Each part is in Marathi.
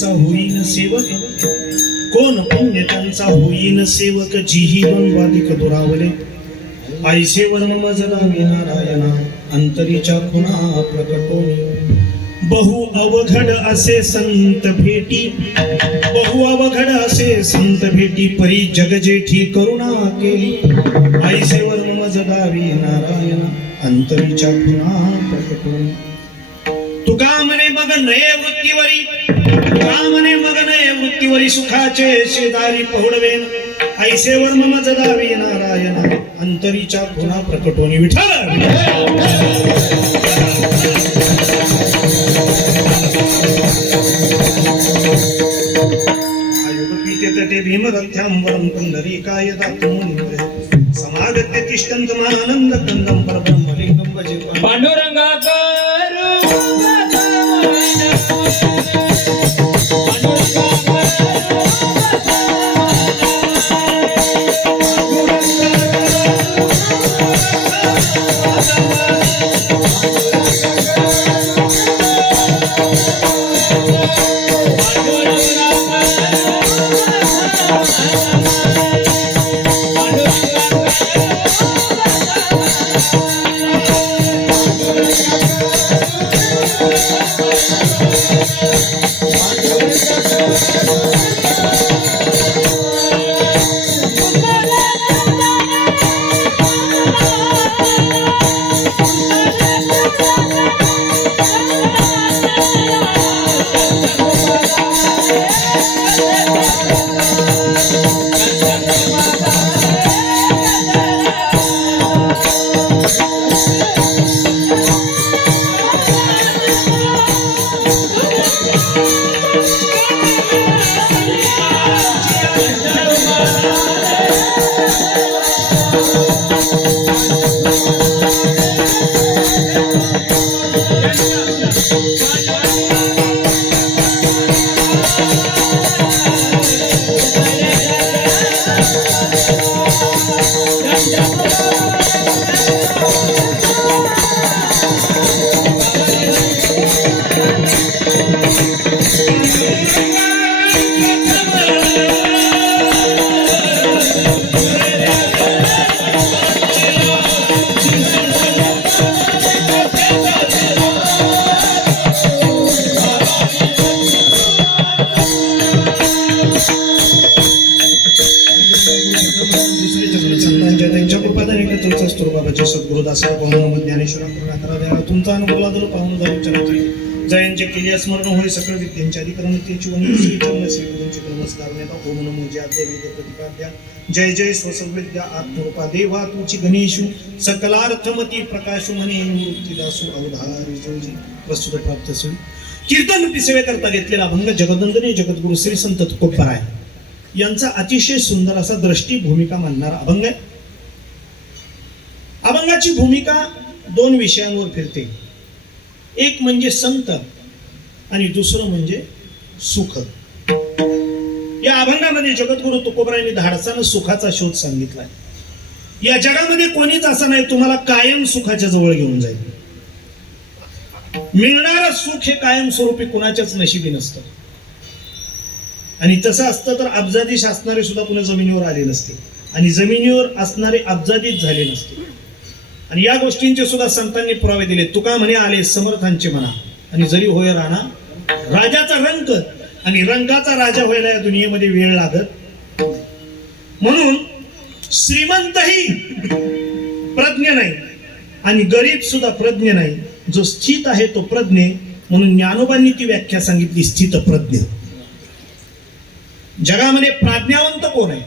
होईन सेवक कोण पुण्य त्यांचा होईन सेवक जीही बनवादिक दुरावले ऐसे वर्म मजलावे नारायणा अंतरीच्या खुणा प्रकटोनी बहु अवघड असे संत भेटी बहु अवघड असे संत भेटी परी जगजेठी करुणा केली ऐसे वर्म मजलावे नारायणा अंतरीच्या खुणा प्रकटोनी तुका म्हणे मग नये वृत्तीवरी तुका म्हणे मग नये वृत्तीवरी सुखाचे शेजारी पहुडवेन ऐसे वर्म मजलावे नारायणा अंतरीच्या खुणा प्रकटोनी विठ्ठल आयुर्पीते भीमरथ्यांवरं पुंडरीकाय दातुं समागत्य तिष्ठन्तमानन्द कंदं परब्रह्मलिंगं भजे पांडुरंगाकर सद्गुरुदासरा पाहून ज्ञानेश्वर करुणा तुमचा अनुभव पाहून जाऊन जयांचे केले स्मरण होय सकळ विद्यांचे अधिकरण तेची श्री नमस्कार ओम नमो ज्या देवी प्रतिपाद्या जय जय स्वसंविद्या आत्मरूपा देवा तुची गणेशु सकलार्थमती प्रकाशु मने मूर्तिदासु अवधारी जोजी प्रस्तुत प्राप्त असून कीर्तन रूपी सेवे करता घेतलेला अभंग जगदंदने जगद्गुरु श्री संत तुकोबराय यांचा अतिशय सुंदर असा दृष्टी भूमिका मानणारा अभंग आहे. अभंगाची भूमिका दोन विषयांवर फिरते. एक म्हणजे संत आणि दुसरं म्हणजे सुख. या अभंगामध्ये जगद्गुरु तुकोबरायांनी धाडसानं सुखाचा शोध सांगितलाय. या जगामध्ये कोणीच असं नाही तुम्हाला कायम सुखाच्या जवळ घेऊन जाईल. मिळणारं सुख हे कायम स्वरूपी कुणाच्याच नशिबी नसतं. आणि तसं असतं तर अब्जाधीश असणारे सुद्धा पुन्हा जमिनीवर आले नसते आणि जमिनीवर असणारे अब्जाधीश झाले नसते. आणि या गोष्टींचे सुद्धा संतांनी पुरावे दिले. तुका म्हणे आले समर्थांचे म्हणा आणि जरी होय राणा राजाचा रंग आणि रंगाचा राजा व्हायला या दुनियेमध्ये वेळ लागत. म्हणून श्रीमंतही प्रज्ञ नाही आणि गरीब सुद्धा प्रज्ञ नाही. जो स्थित आहे तो प्रज्ञ. म्हणून ज्ञानोबांनी ती व्याख्या सांगितली स्थित प्रज्ञ. जगामध्ये प्राज्ञावंत कोण आहे?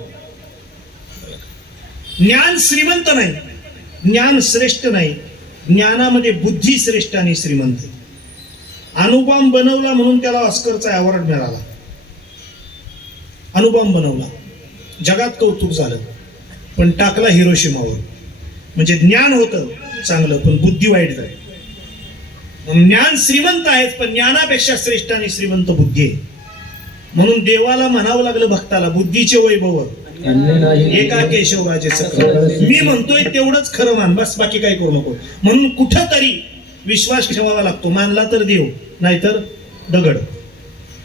ज्ञान श्रीमंत नाही, ज्ञान श्रेष्ठ नाही. ज्ञानामध्ये बुद्धी श्रेष्ठ आणि श्रीमंत. अणुबॉम्ब बनवला म्हणून त्याला ऑस्करचा अवॉर्ड मिळाला. अणुबॉम्ब बनवला, जगात कौतुक झालं, पण टाकला हिरोशिमावर. म्हणजे ज्ञान होतं चांगलं पण बुद्धी वाईट झाली. ज्ञान श्रीमंत आहे पण ज्ञानापेक्षा श्रेष्ठ आणि श्रीमंत बुद्धी आहे. म्हणून देवाला म्हणावं लागलं भक्ताला बुद्धीचे वैभव एका केशवराजे सकल. मी म्हणतोय तेवढंच खरं मान, बस बाकी काय करू नको. म्हणून कुठं तरी विश्वास ठेवावा लागतो. मानला तर देव, नाहीतर दगड.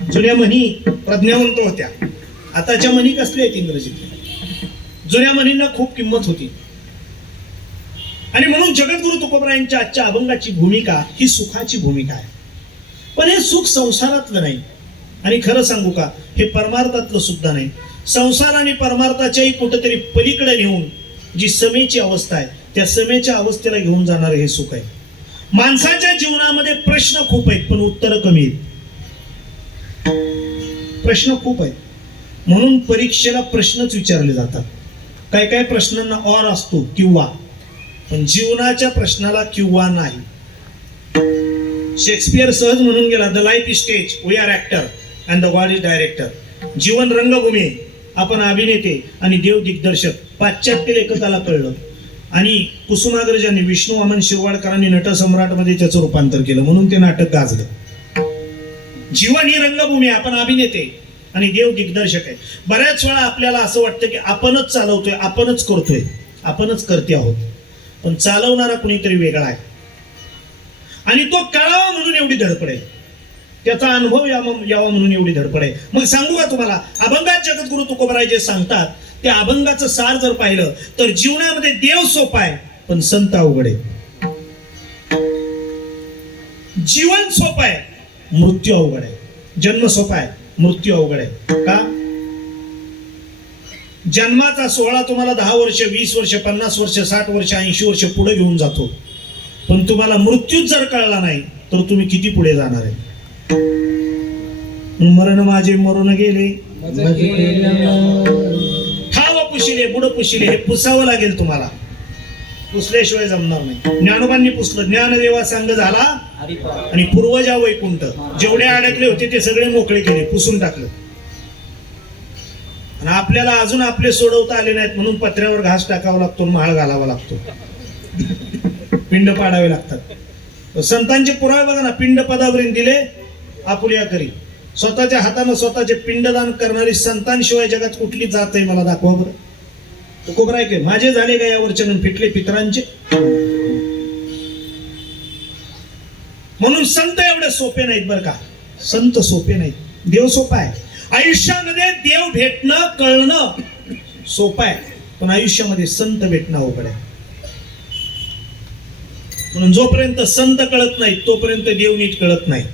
जुन्या म्हणी प्रज्ञावंत होत्या, आताच्या म्हणी कसल्या आहेत इंग्रजीत? जुन्या म्हणींना खूप किंमत होती. आणि म्हणून जगद्गुरु तुकोबरायांच्या आजच्या अभंगाची भूमिका ही सुखाची भूमिका आहे. पण हे सुख संसारातलं नाही, आणि खरं सांगू का, हे परमार्थातलं सुद्धा नाही. संसार आणि परमार्थाच्याही कुठेतरी पलीकडे नेऊन जी समेची अवस्था आहे, त्या समेच्या अवस्थेला घेऊन जाणार हे सुख आहे. माणसाच्या जीवनामध्ये प्रश्न खूप आहेत, पण उत्तर कमी आहेत. प्रश्न खूप आहेत, म्हणून परीक्षेला प्रश्नच विचारले जातात. काही काही प्रश्नांना और असतो, किंवा, पण जीवनाच्या प्रश्नाला किंवा नाही. शेक्सपियर सहज म्हणून गेला, the life is stage, we are actor and the god is director. जीवन रंगभूमी आहे, आपण अभिनेते आणि देव दिग्दर्शक. पाश्चात्य लेखकाला कळलं, आणि कुसुमाग्रजांनी, विष्णू वामन शिरवाडकरांनी नटसम्राटमध्ये त्याचं रूपांतर केलं, म्हणून ते नाटक गाजलं. जीवन ही रंगभूमी आहे, आपण अभिनेते आणि देव दिग्दर्शक आहे. बऱ्याच वेळा आपल्याला असं वाटतं की आपणच चालवतोय, आपणच करतोय, आपणच करते आहोत, पण चालवणारा कुणीतरी वेगळा आहे. आणि तो कळावा म्हणून एवढी धडपड आहे, त्याचा अनुभव यावा म्हणून एवढी धडपड आहे. मग सांगू का तुम्हाला, अभंगात जगद्गुरु तुकोबराय जे सांगतात, त्या अभंगाचं सार जर पाहिलं तर जीवनामध्ये देव सोपा आहे, पण संत अवघड आहे. जीवन सोपं आहे, मृत्यू अवघड आहे. जन्म सोपा आहे, मृत्यू अवघड आहे. का? जन्माचा सोहळा तुम्हाला 10 वर्ष, 20 वर्ष, 50 वर्ष, 60 वर्ष, 80 वर्ष पुढे घेऊन जातो, पण तुम्हाला मृत्यूच जर कळला नाही तर तुम्ही किती पुढे जाणार आहे? मरण माझे मरून गेले, ठाव पुशिले, बुड पुशिले, हे पुसावं लागेल तुम्हाला, पुसल्याशिवाय जमणार नाही. ज्ञानोबांनी पुसलं, ज्ञानदेवा सांग झाला आणि पूर्वजा वैकुंठ, जेवढे अडकले होते ते सगळे मोकळे केले, पुसून टाकलं. आणि आपल्याला अजून आपले सोडवता आले नाहीत, म्हणून पत्र्यावर घास टाकावा लागतो, माळ घालावा लागतो, पिंड पाडावे लागतात. संतांचे पुरावे बघा ना, पिंड पदावरील दिले आपुल्या करी. स्वतःच्या हाताने स्वतःचे पिंडदान करणारी संतांशिवाय जगात कुठली जात आहे मला दाखवा बरं. तुकोबराय काय, माझे झाले का यावर चरण फिटले पितरांचे. म्हणून संत एवढे सोपे नाहीत बरं का, संत सोपे नाहीत. देव सोपा आहे. आयुष्यामध्ये देव भेटणं कळणं सोपं आहे, पण आयुष्यामध्ये संत भेटणं अवघड आहे. म्हणून जोपर्यंत संत कळत नाही तोपर्यंत देव नीट कळत नाही.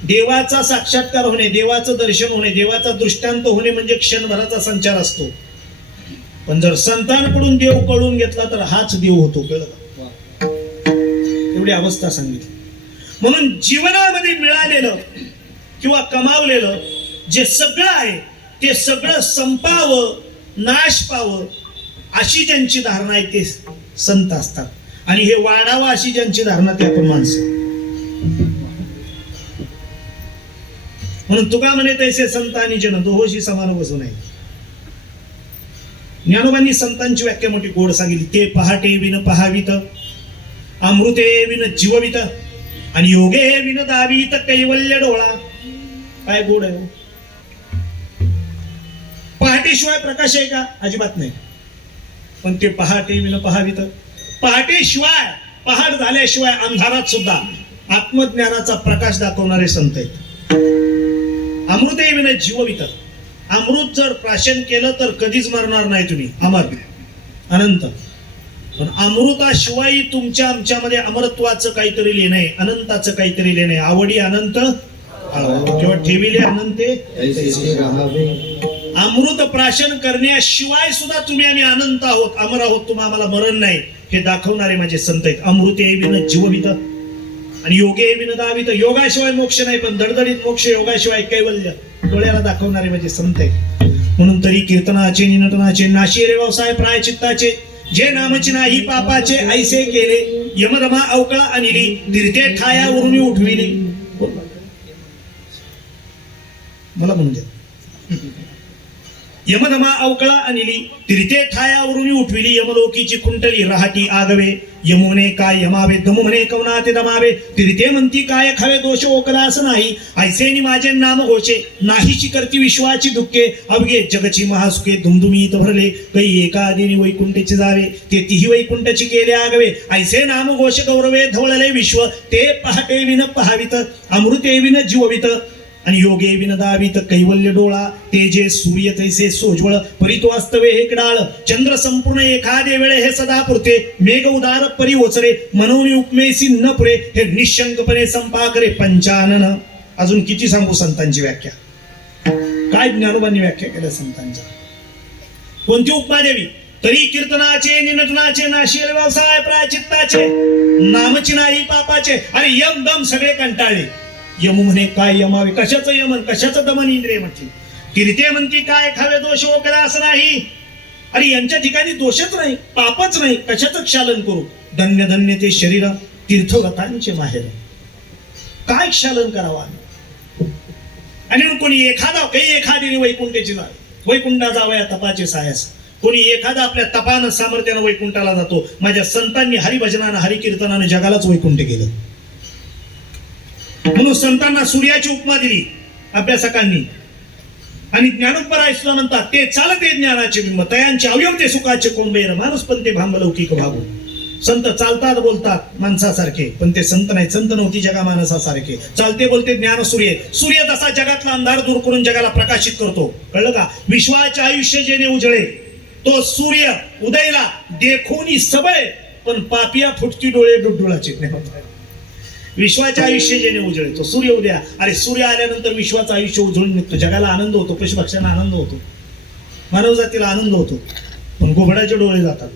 देवाचा साक्षात्कार होणे, देवाचं दर्शन होणे, देवाचा दृष्टांत होणे म्हणजे क्षणभराचा संचार असतो. पण जर संतांकडून देव कळून घेतला तर हाच देव होतो. कळलं? एवढी अवस्था सांगितली. म्हणून जीवनामध्ये मिळालेलं किंवा कमावलेलं जे सगळं आहे ते सगळं संपावं, नाश पावं अशी ज्यांची धारणा आहे ते संत असतात, आणि हे वाढावं अशी ज्यांची धारणा ते आपण माणसं. म्हणून तुका म्हणे तैसे संत आणि जन दोहोशी समान बसू नये. ज्ञानोबांनी संतांची व्याख्या मोठी गोड सांगितली. ते पहाटे विन पहावित, अमृते विन जीववित, आणि योगे विन दावित कैवल्य डोळा. काय गोड आहे. पहाटेशिवाय प्रकाश आहे का? अजिबात नाही. पण ते पहाटे विन पहावित, पहाटेशिवाय, पहाट झाल्याशिवाय अंधारात सुद्धा आत्मज्ञानाचा प्रकाश दाखवणारे संत आहेत. अमृते विन जीववित, अमृत जर प्राशन केलं तर कधीच मरणार नाही तुम्ही, अमर अनंत. पण अमृताशिवाय तुमच्या आमच्यामध्ये अमरत्वाचं काहीतरी लिहिणं आहे, अनंताचं काहीतरी लिहिणं आहे. आवडी अनंत किंवा ठेविले अनंते. अमृत प्राशन करण्याशिवाय सुद्धा तुम्ही आम्ही अनंत आहोत, अमर आहोत, तुम्ही आम्हाला मरण नाही हे दाखवणारे माझे संत आहेत. अमृते विन जीववित आणि योगे विन दावित, योगाशिवाय मोक्ष नाही, पण दडदडीत मोक्ष योगाशिवाय कैवल्य डोळ्याला दाखवणारे माझे संत आहेत. म्हणून तरी कीर्तनाचे निनटनाचे नाशी रे व्यवसाय प्रायचित्ताचे, जे नामची नाही पापाचे ऐसे केले, यमदमा अवकळा अनिली, तीर्थे ठायावरून उठविली. मला म्हणून द्या. यमदमा अवकळा अनिली, तीर्थे ठायावरून उठविली, यमलोकीची कुंटली राहती आगवे. यमुने काय यमावे, दमू म्हणे कवना ते दमावे, तीर्थे म्हणती काय खावे, दोष ओकलास नाही. ऐसेनी माझे नाम घोषे, नाहीची करती विश्वाची दुःखे, अवघे जगची महासुखे धुमधुमीत भरले. काही एका दिनी वैकुंठेचे जावे, ते तिही वैकुंठाची केले आगवे. ऐसे नाम घोष गौरवे धवळले विश्व, ते पहाटे विन पहावित, अमृते विन जीववित, आणि योगे विनदावित कैवल्य डोळा तेजे सूर्य तैसे सोज्वळ परितो अस्तवे हे किडाळ चंद्र संपूर्ण एखादे वेळे हे सदा पुरते मेघ उदार परी ओचरे मनोनी उपमेसी न पुरे हे निशंकपणे संपा करे पंचानन. अजून किती सांगू संतांची व्याख्या, काय ज्ञानोबांनी व्याख्या केल्या संतांच्या. कोणती उपमा द्यावी तरी कीर्तनाचे निनटनाचे नाशिल व्यवसाय प्रायचित्ताचे नामची नाही पापाचे. अरे यम दम सगळे कंटाळले. यम म्हणे काय यमावे, कशाचं यमन कशाचं दमन इंद्रिय म्हटली. कीर्ते म्हणती काय खावे दोष वगैरे असं नाही. अरे यांच्या ठिकाणी दोषच नाही पापच नाही, कशाचं क्षालन करू. धन्य धन्य ते शरीर तीर्थगतांचे माहेर, काय क्षालन करावा. आणि कोणी एखादा काही एखादी वैकुंठाची जावे, वैकुंठा जावया तपाचे सायास. कोणी एखादा आपल्या तपानं सामर्थ्यानं वैकुंठाला जातो. माझ्या संतांनी हरिभजनानं हरिकीर्तनानं जगालाच वैकुंठ केलं. म्हणून संतांना सूर्याची उपमा दिली अभ्यासकांनी. आणि ज्ञानोपराय सुद्धा म्हणतात ते चालते ज्ञानाचे बिंब तयांचे अवयव ते सुखाचे कोंबेर माणूस पण ते भांब लौकिक भागू. संत चालतात बोलतात माणसासारखे, पण ते संत नाही. संत नव्हती जगा माणसासारखे. चालते बोलते ज्ञान सूर्य. सूर्य तसा जगातला अंधार दूर करून जगाला प्रकाशित करतो. कळलं का. विश्वाचे आयुष्य जेणे उजळे तो सूर्य उदयला देखून सबळे पण पापिया फुटकी डोळे डुडुळाचे. विश्वाचे आयुष्य जेणे उजळे तो सूर्य उदया. अरे सूर्य आल्यानंतर विश्वाचं आयुष्य उजळून निघतो. जगाला आनंद होतो, पशुपक्ष्यांना आनंद होतो, मानव जातीला आनंद होतो. पण घोबडाचे डोळे जातात.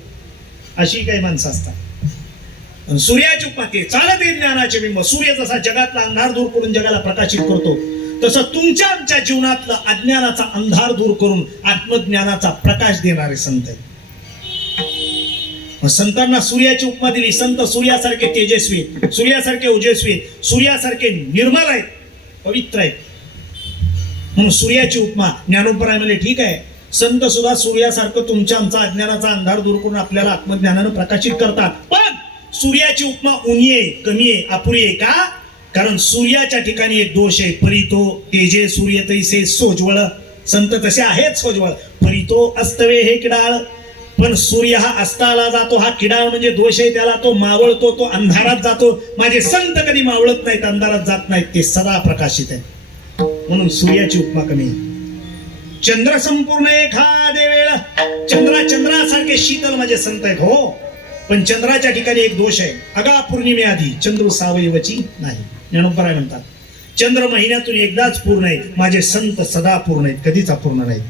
अशी काही माणसं असतात. सूर्याची उपमा ते चालते ज्ञानाचे बिंब. सूर्य जसा जगातला अंधार दूर करून जगाला प्रकाशित करतो तसं तुमच्या आमच्या जीवनातला अज्ञानाचा अंधार दूर करून आत्मज्ञानाचा प्रकाश देणारे संत आहेत. संतांना सूर्याची उपमा दिली. संत सूर्यासारखे तेजस्वी, सूर्यासारखे ओजस्वी, सूर्यासारखे निर्मल आहेत, पवित्र आहेत. म्हणून सूर्याची उपमा ज्ञानोपराय म्हणजे ठीक आहे. संत सुद्धा सूर्यासारखं तुमच्या आमचा अज्ञानाचा अंधार दूर करून आपल्याला आत्मज्ञानानं प्रकाशित करतात. पण सूर्याची उपमा उणी आहे, कमी आहे, अपुरी आहे. का. कारण सूर्याच्या ठिकाणी एक दोष आहे. परितो तेजे सूर्य तैसे सोज्वळ. संत तसे आहेत सोज्वळ. परितो अस्तवे हे किडाळ. पण सूर्य हा अस्ताला जातो, हा किडाळ म्हणजे दोष आहे त्याला. तो मावळतो, तो अंधारात जातो. माझे संत कधी मावळत नाहीत, अंधारात जात नाहीत, ते सदा प्रकाशित आहे. म्हणून सूर्याची उपमा कमी. चंद्र संपूर्ण एखादे वेळ चंद्रासारखे शीतल माझे संत आहेत. हो, पण चंद्राच्या ठिकाणी एक दोष आहे. अगा पौर्णिमे आधी चंद्र सावयवची नाही. ज्ञानोपराय म्हणतात चंद्र महिन्यातून एकदाच पूर्ण आहे. माझे संत सदा पूर्ण आहेत, कधीच अपूर्ण नाहीत.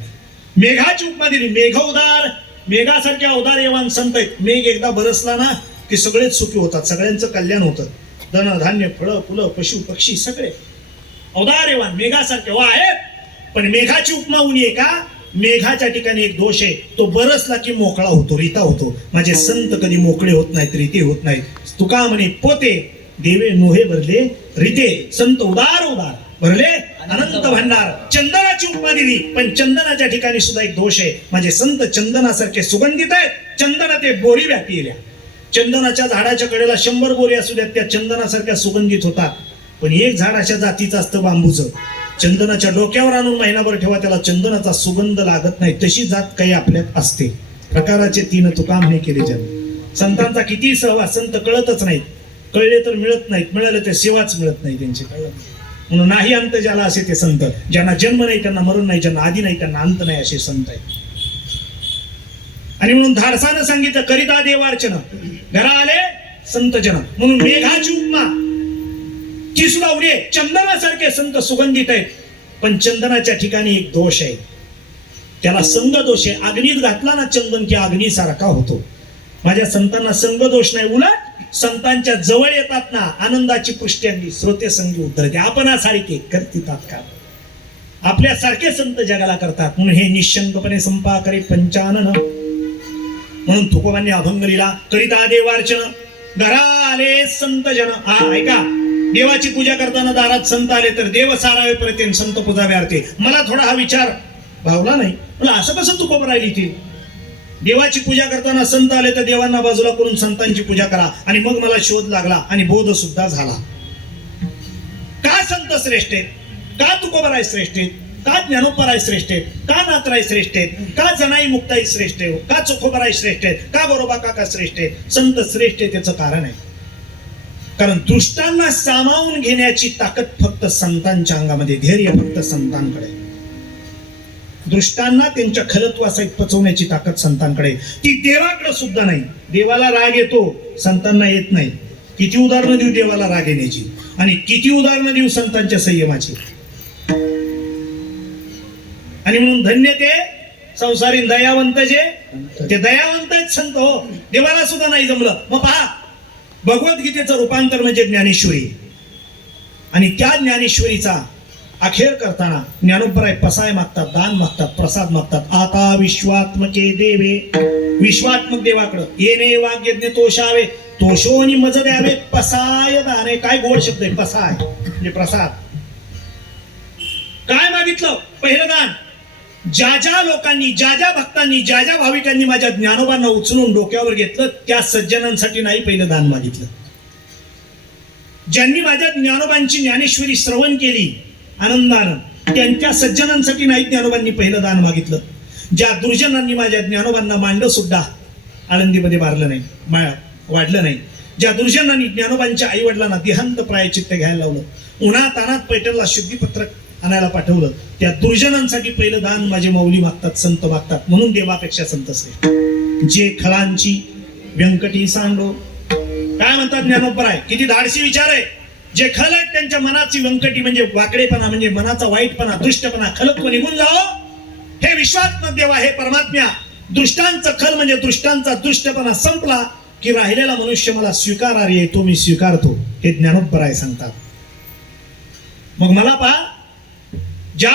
मेघाची उपमा दिली. मेघ उदार, मेघासारखे अवदार्यवान संत आहेत. मेघ एकदा बरसला ना की सगळेच सुखी होतात, सगळ्यांचं कल्याण होतं. धन धान्य फळं फुलं पशु पक्षी सगळे अवदार्यवान मेघासारखे हो आहेत. पण मेघाची उपमा उणी आहे. का. मेघाच्या ठिकाणी एक दोष आहे. तो बरसला की मोकळा होतो, रीता होतो. माझे संत कधी मोकळे होत नाहीत, रीते होत नाहीत. तुका म्हणे पोते देवे नोहे भरले रीते. संत उदार उदार भरले अनंत भंडार. चंदनाची उपमा दिली. पण चंदनाच्या ठिकाणी सुद्धा एक दोष आहे. माझे संत चंदनासारखे सुगंधित आहेत. चंदन ते बोरी व्यापील्या. चंदनाच्या झाडाच्या कडेला 100 बोरी असू द्यात, त्या चंदनासारख्या सुगंधित होतात. पण एक झाड अशा जातीचं असतं बांबूचं. चंदनाच्या डोक्यावर आणून महिनाभर ठेवा, त्याला चंदनाचा सुगंध लागत नाही. तशी जात काही आपल्यात असते. प्रकाराचे 3 तुका म्हणे केले जन. संतांचा किती सहवास. संत कळतच नाहीत. कळले तर मिळत नाहीत, मिळाले तर सेवाच मिळत नाही त्यांची. कळलं म्हणून नाही अंत ज्याला असे ते संत. ज्यांना जन्म नाही त्यांना मरण नाही, ज्यांना आधी नाही त्यांना अंत नाही, असे संत आहेत. आणि म्हणून धाडसानं सांगितलं करिता देवार्चन घरा आले संत जन. म्हणून मेघाची उपमा ती सुद्धा उडी. चंदनासारखे संत सुगंधित आहेत. पण चंदनाच्या ठिकाणी एक दोष आहे, त्याला संग दोष आहे. अग्नीत घातला ना चंदन की अग्नीसारखा होतो. माझ्या संतांना संग दोष नाही. उलट संतांच्या जवळ येतात ना आनंदाची पुष्ट्यांनी श्रोते संगी उतरते. आपणासारखे करती तात्काळ. आपल्यासारखे संत जगाला करतात. म्हणून हे निशंकपणे संपा करे पंचानन. म्हणून तुकोबांनी अभंग लिहिला करिता देवार्चन घरा आले संत जन. हा ऐका, देवाची पूजा करताना दारात संत आले तर देव सारावे प्रत्येन संत पूजा व्यारते. मला थोडा हा विचार भावला नाही. मला असं कसं तुकोबा लिहितील. देवाची पूजा करताना संत आले तर देवांना बाजूला करून संतांची पूजा करा. आणि मग मला शोध लागला आणि बोध सुद्धा झाला. का संत श्रेष्ठ आहेत, का तुकोबराय श्रेष्ठ आहेत, का ज्ञानोपराय श्रेष्ठ आहेत, का नाथराय श्रेष्ठ आहेत, का जनाई मुक्ताई श्रेष्ठ आहे, का चोखोबराय श्रेष्ठ आहेत, का बरोबा काका श्रेष्ठ आहेत. संत श्रेष्ठ आहे त्याचं कारण आहे. कारण दुष्टांना सामावून घेण्याची ताकद फक्त संतांच्या अंगामध्ये, धैर्य फक्त संतांकडे. दुष्टांना त्यांच्या खलत्वासहित पचवण्याची ताकद संतांकडे, ती देवाकडे सुद्धा नाही. देवाला राग येतो, संतांना येत नाही. किती उदाहरणं देऊ देवाला राग येण्याची, आणि किती उदाहरणं देऊ संतांच्या संयमाची. आणि म्हणून धन्य ते संसारी दयावंत, जे ते दयावंत आहेत संत. हो, देवाला सुद्धा नाही जमलं. मग पहा, भगवद्गीतेचं रूपांतर म्हणजे ज्ञानेश्वरी, आणि त्या ज्ञानेश्वरीचा अखेर करताना ज्ञानोबराय पसाय मागतात, दान मागतात, प्रसाद मागतात. आता विश्वात्मके देवे, विश्वात्मक देवाकडं येणे वाग्यज्ञ तोषावे, तोषोनी मज द्यावे, पसाय दाने. काय गोड शब्द आहे, पसाय म्हणजे प्रसाद. काय मागितलं? पहिलं दान. ज्या ज्या लोकांनी, ज्या ज्या भक्तांनी, ज्या ज्या भाविकांनी माझ्या ज्ञानोबांना उचलून डोक्यावर घेतलं, त्या सज्जनांसाठी नाही पहिलं दान मागितलं. ज्यांनी माझ्या ज्ञानोबांची ज्ञानेश्वरी श्रवण केली आनंदानं, त्यांच्या सज्जनांसाठी नाही ज्ञानोबांनी पहिलं दान मागितलं. ज्या दुर्जनांनी माझ्या ज्ञानोबांना मांड सुद्धा आळंदीमध्ये मारलं नाही, वाढलं नाही, ज्या दुर्जनांनी ज्ञानोबांच्या आई वडिलांना देहांत प्रायचित्त घ्यायला लावलं, उन्हात तानात पैठणला शुद्धीपत्रक आणायला पाठवलं, त्या दुर्जनांसाठी पहिलं दान माझे माऊली मागतात, संत मागतात. म्हणून देवापेक्षा संत श्रेष्ठ. जे खळांची व्यंकटी सांडो, काय म्हणतात ज्ञानोबराय, किती धाडसी विचार आहे. जे खल आहेत त्यांच्या मनाची व्यंकटी म्हणजे वाकडेपणा, म्हणजे मनाचा वाईटपणा, दुष्टपणा, खलत्व निघून जाओ. हे विश्वात्मक देवा, हे परमात्म्या. दुष्टांचं खल म्हणजे दुष्टांचा दुष्टपणा संपला की राहिलेला मनुष्य मला स्वीकारार्ह आहे, तो मी स्वीकारतो. हे ज्ञानोबराय सांगतात. मग मला पहा, ज्या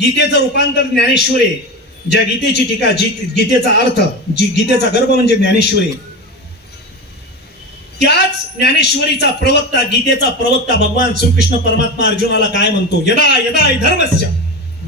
गीतेचं रूपांतर ज्ञानेश्वरी, ज्या गीतेची टीका, गीतेचा अर्थ, गीतेचा गर्भ म्हणजे ज्ञानेश्वरी, त्याच ज्ञानेश्वरीचा प्रवक्ता, गीतेचा प्रवक्ता भगवान श्रीकृष्ण परमात्मा अर्जुनाला काय म्हणतो? यदा यदा धर्मस्य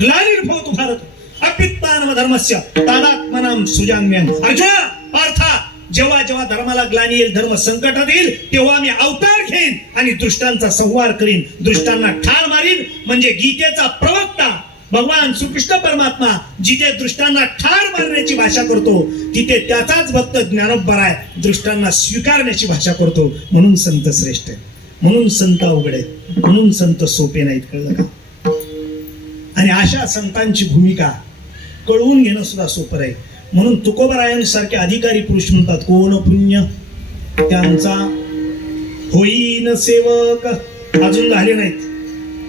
ग्लानिर्भवतु भारत अभ्युत्थानम धर्मस्य तदात्मनां सृजाम्यहम्. अर्जुना, पार्था, जेव्हा जेव्हा धर्माला ग्लानी येईल, धर्म संकटात येईल, तेव्हा मी अवतार घेईन आणि दुष्टांचा संहार करीन, दुष्टांना ठार मारीन. म्हणजे गीतेचा प्रवक्ता भगवान श्रीकृष्ण परमात्मा जिथे दृष्टांना ठार मारण्याची भाषा करतो, तिथे त्याचाच भक्त ज्ञानोबराय दृष्टांना स्वीकारण्याची भाषा करतो. म्हणून संत श्रेष्ठ आहे, म्हणून संत अवघड आहेत, म्हणून संत सोपे नाहीत. कळलं का? आणि अशा संतांची भूमिका कळवून घेणं सुद्धा सोपं आहे. म्हणून तुकोबरायांसारखे अधिकारी पुरुष म्हणतात, कोण पुण्य त्यांचा होईन सेवक. अजून झाले नाहीत.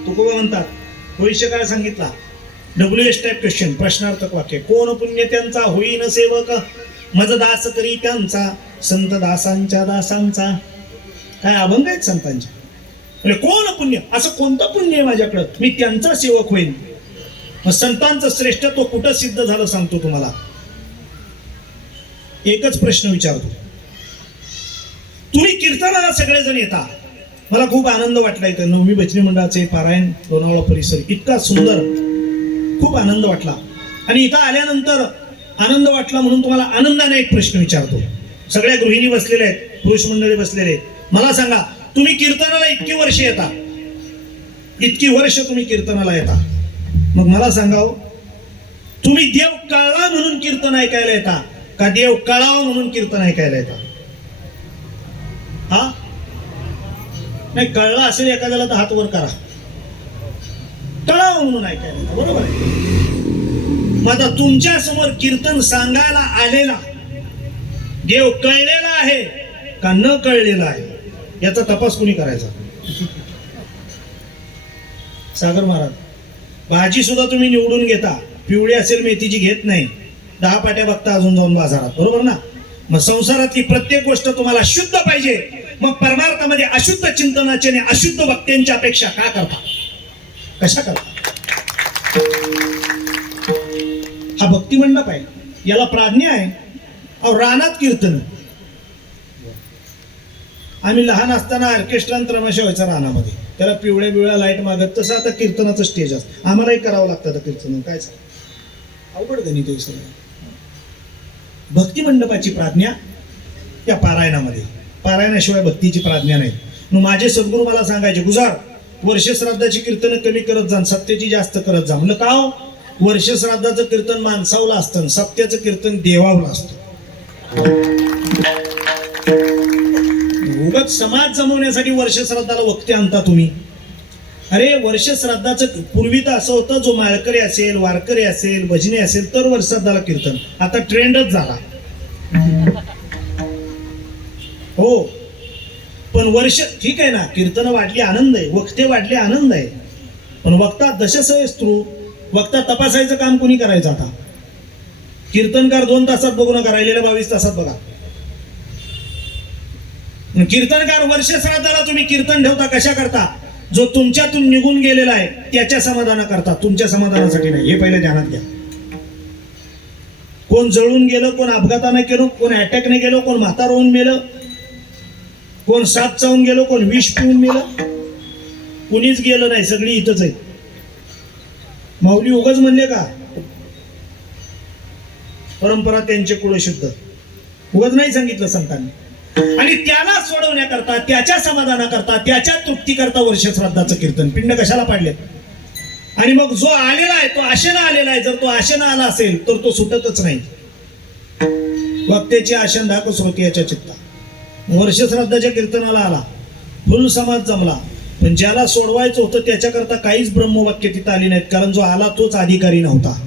तुकोबा म्हणतात, भविष्य काय सांगितला? WH टाईप क्वेश्चन, प्रश्नार्थक वाक्य. कोण पुण्य त्यांचा होईन सेवक, मज दास करी त्यांचा, संत दासांच्या दासांचा. काय अभंग आहेत संतांचे. म्हणजे कोण पुण्य, असं कोणतं पुण्य आहे माझ्याकडं, मी त्यांचा सेवक होईन. मग संतांचं श्रेष्ठत्व कुठं सिद्ध झालं सांगतो तुम्हाला. एकच प्रश्न विचारतो. तुम्ही कीर्तनाला सगळेजण येता, मला खूप आनंद वाटला. इथं नवमी भजनी मंडळाचे पारायण लोणावळा परिसर इतका सुंदर, खूप आनंद वाटला. आणि इथं आल्यानंतर आनंद वाटला म्हणून तुम्हाला आनंदाने एक प्रश्न विचारतो. सगळ्या गृहिणी बसलेल्या आहेत, पुरुष मंडळी बसलेले आहेत. मला सांगा, तुम्ही कीर्तनाला इतकी वर्ष येता, इतकी वर्ष तुम्ही कीर्तनाला येता, मग मला सांगाव, तुम्ही देव कळला म्हणून कीर्तन ऐकायला येता का देव कळाव म्हणून कीर्तन ऐकायला येता? हा नाही, कळला असेल एखाद्याला तर हात वर करा. कळाव म्हणून ऐकायला येतं, बरोबर आहे. मग आता तुमच्या समोर कीर्तन सांगायला आलेला देव कळलेला आहे का न कळलेला आहे, याचा तपास कोणी करायचा? सागर महाराज, भाजी सुद्धा तुम्ही निवडून घेता, पिवळी असेल मेथीची घेत नाही, 10 पाट्या बघता अजून जाऊन बाजारात, बरोबर ना? मग संसारातली प्रत्येक गोष्ट तुम्हाला शुद्ध पाहिजे. मग परमार्थामध्ये अशुद्ध चिंतनाचे आणि अशुद्ध भक्त्यांच्या अपेक्षा का करता, कशा करता? हा भक्ती मंडप आहे, याला प्राज्ञा आहे. अहो, रानात कीर्तन. आम्ही लहान असताना ऑर्केस्ट्रा तमाशा व्हायचा रानामध्ये, त्याला पिवळ्या पिवळ्या लाईट मागत, तसं आता कीर्तनाचं स्टेज असतं. आम्हालाही करावं लागतं कीर्तन. काय अवघड गणित आहे सगळं. भक्ती मंडपाची प्राज्ञा त्या पारायणामध्ये, पारायणाशिवाय भक्तीची प्राज्ञा नाही. मग माझे सद्गुरू मला सांगायचे, गुजार वर्ष श्राद्धाची कीर्तन कमी करत जा, सत्याची जास्त करत जा. म्हणलं का हो? वर्ष श्राद्धाचं कीर्तन माणसावलं असतं, सत्याचं कीर्तन देवावलं असतं. मग समाज जमवण्यासाठी वर्ष श्राद्धाला वक्ते आणता तुम्ही. अरे वर्ष श्राद्धाचं पूर्वी तर असं होतं, जो माळकरी असेल, वारकरी असेल, भजनी असेल तर वर्ष श्राद्धाला कीर्तन. आता ट्रेंडच झाला. हो, पण वर्ष ठीक आहे ना, कीर्तन वाढली आनंद आहे, वक्ते वाढले आनंद आहे, पण वक्ता दशसहस्रू वक्ता तपासायचं काम कोणी करायचं? आता कीर्तनकार 2 तासात बघू नका, राहिलेल्या 22 तासात बघा. कीर्तनकार वर्ष श्राद्धाला तुम्ही कीर्तन ठेवता कशा करता? जो तुमच्यातून निघून गेलेला आहे त्याच्या समाधाना करता, तुमच्या समाधानासाठी नाही. हे पहिले ध्यानात घ्या. कोण जळून गेलं, कोण अपघाताने गेलो, कोण अटॅकने गेलो, कोण म्हातार होऊन मेलं, कोण साप चावून गेलो, कोण विष पिऊन मेलं, कुणीच गेलं नाही, सगळी इथंच आहे. माऊली उगाच म्हणले का? परंपरा त्यांचे कुळ शुद्ध, उगाच नाही सांगितलं संतांनी. आणि त्याला सोडवण्याकरता, त्याच्या समाधानाकरता, त्याच्या तृप्तीकरता वर्ष श्राद्धाचं कीर्तन. पिंड कशाला पाडले? आणि मग जो आलेला आहे तो आशेनं आलेला आहे. जर तो आशेनं आला असेल तर तो सुटतच नाही. वक्त्याची आशन धाक श्रोती याच्या चित्ता. वर्ष श्राद्धाच्या कीर्तनाला आला, फुल समाज जमला, पण ज्याला सोडवायचं होतं त्याच्याकरता काहीच ब्रह्मवाक्य तिथं आली नाहीत, कारण जो आला तोच अधिकारी नव्हता.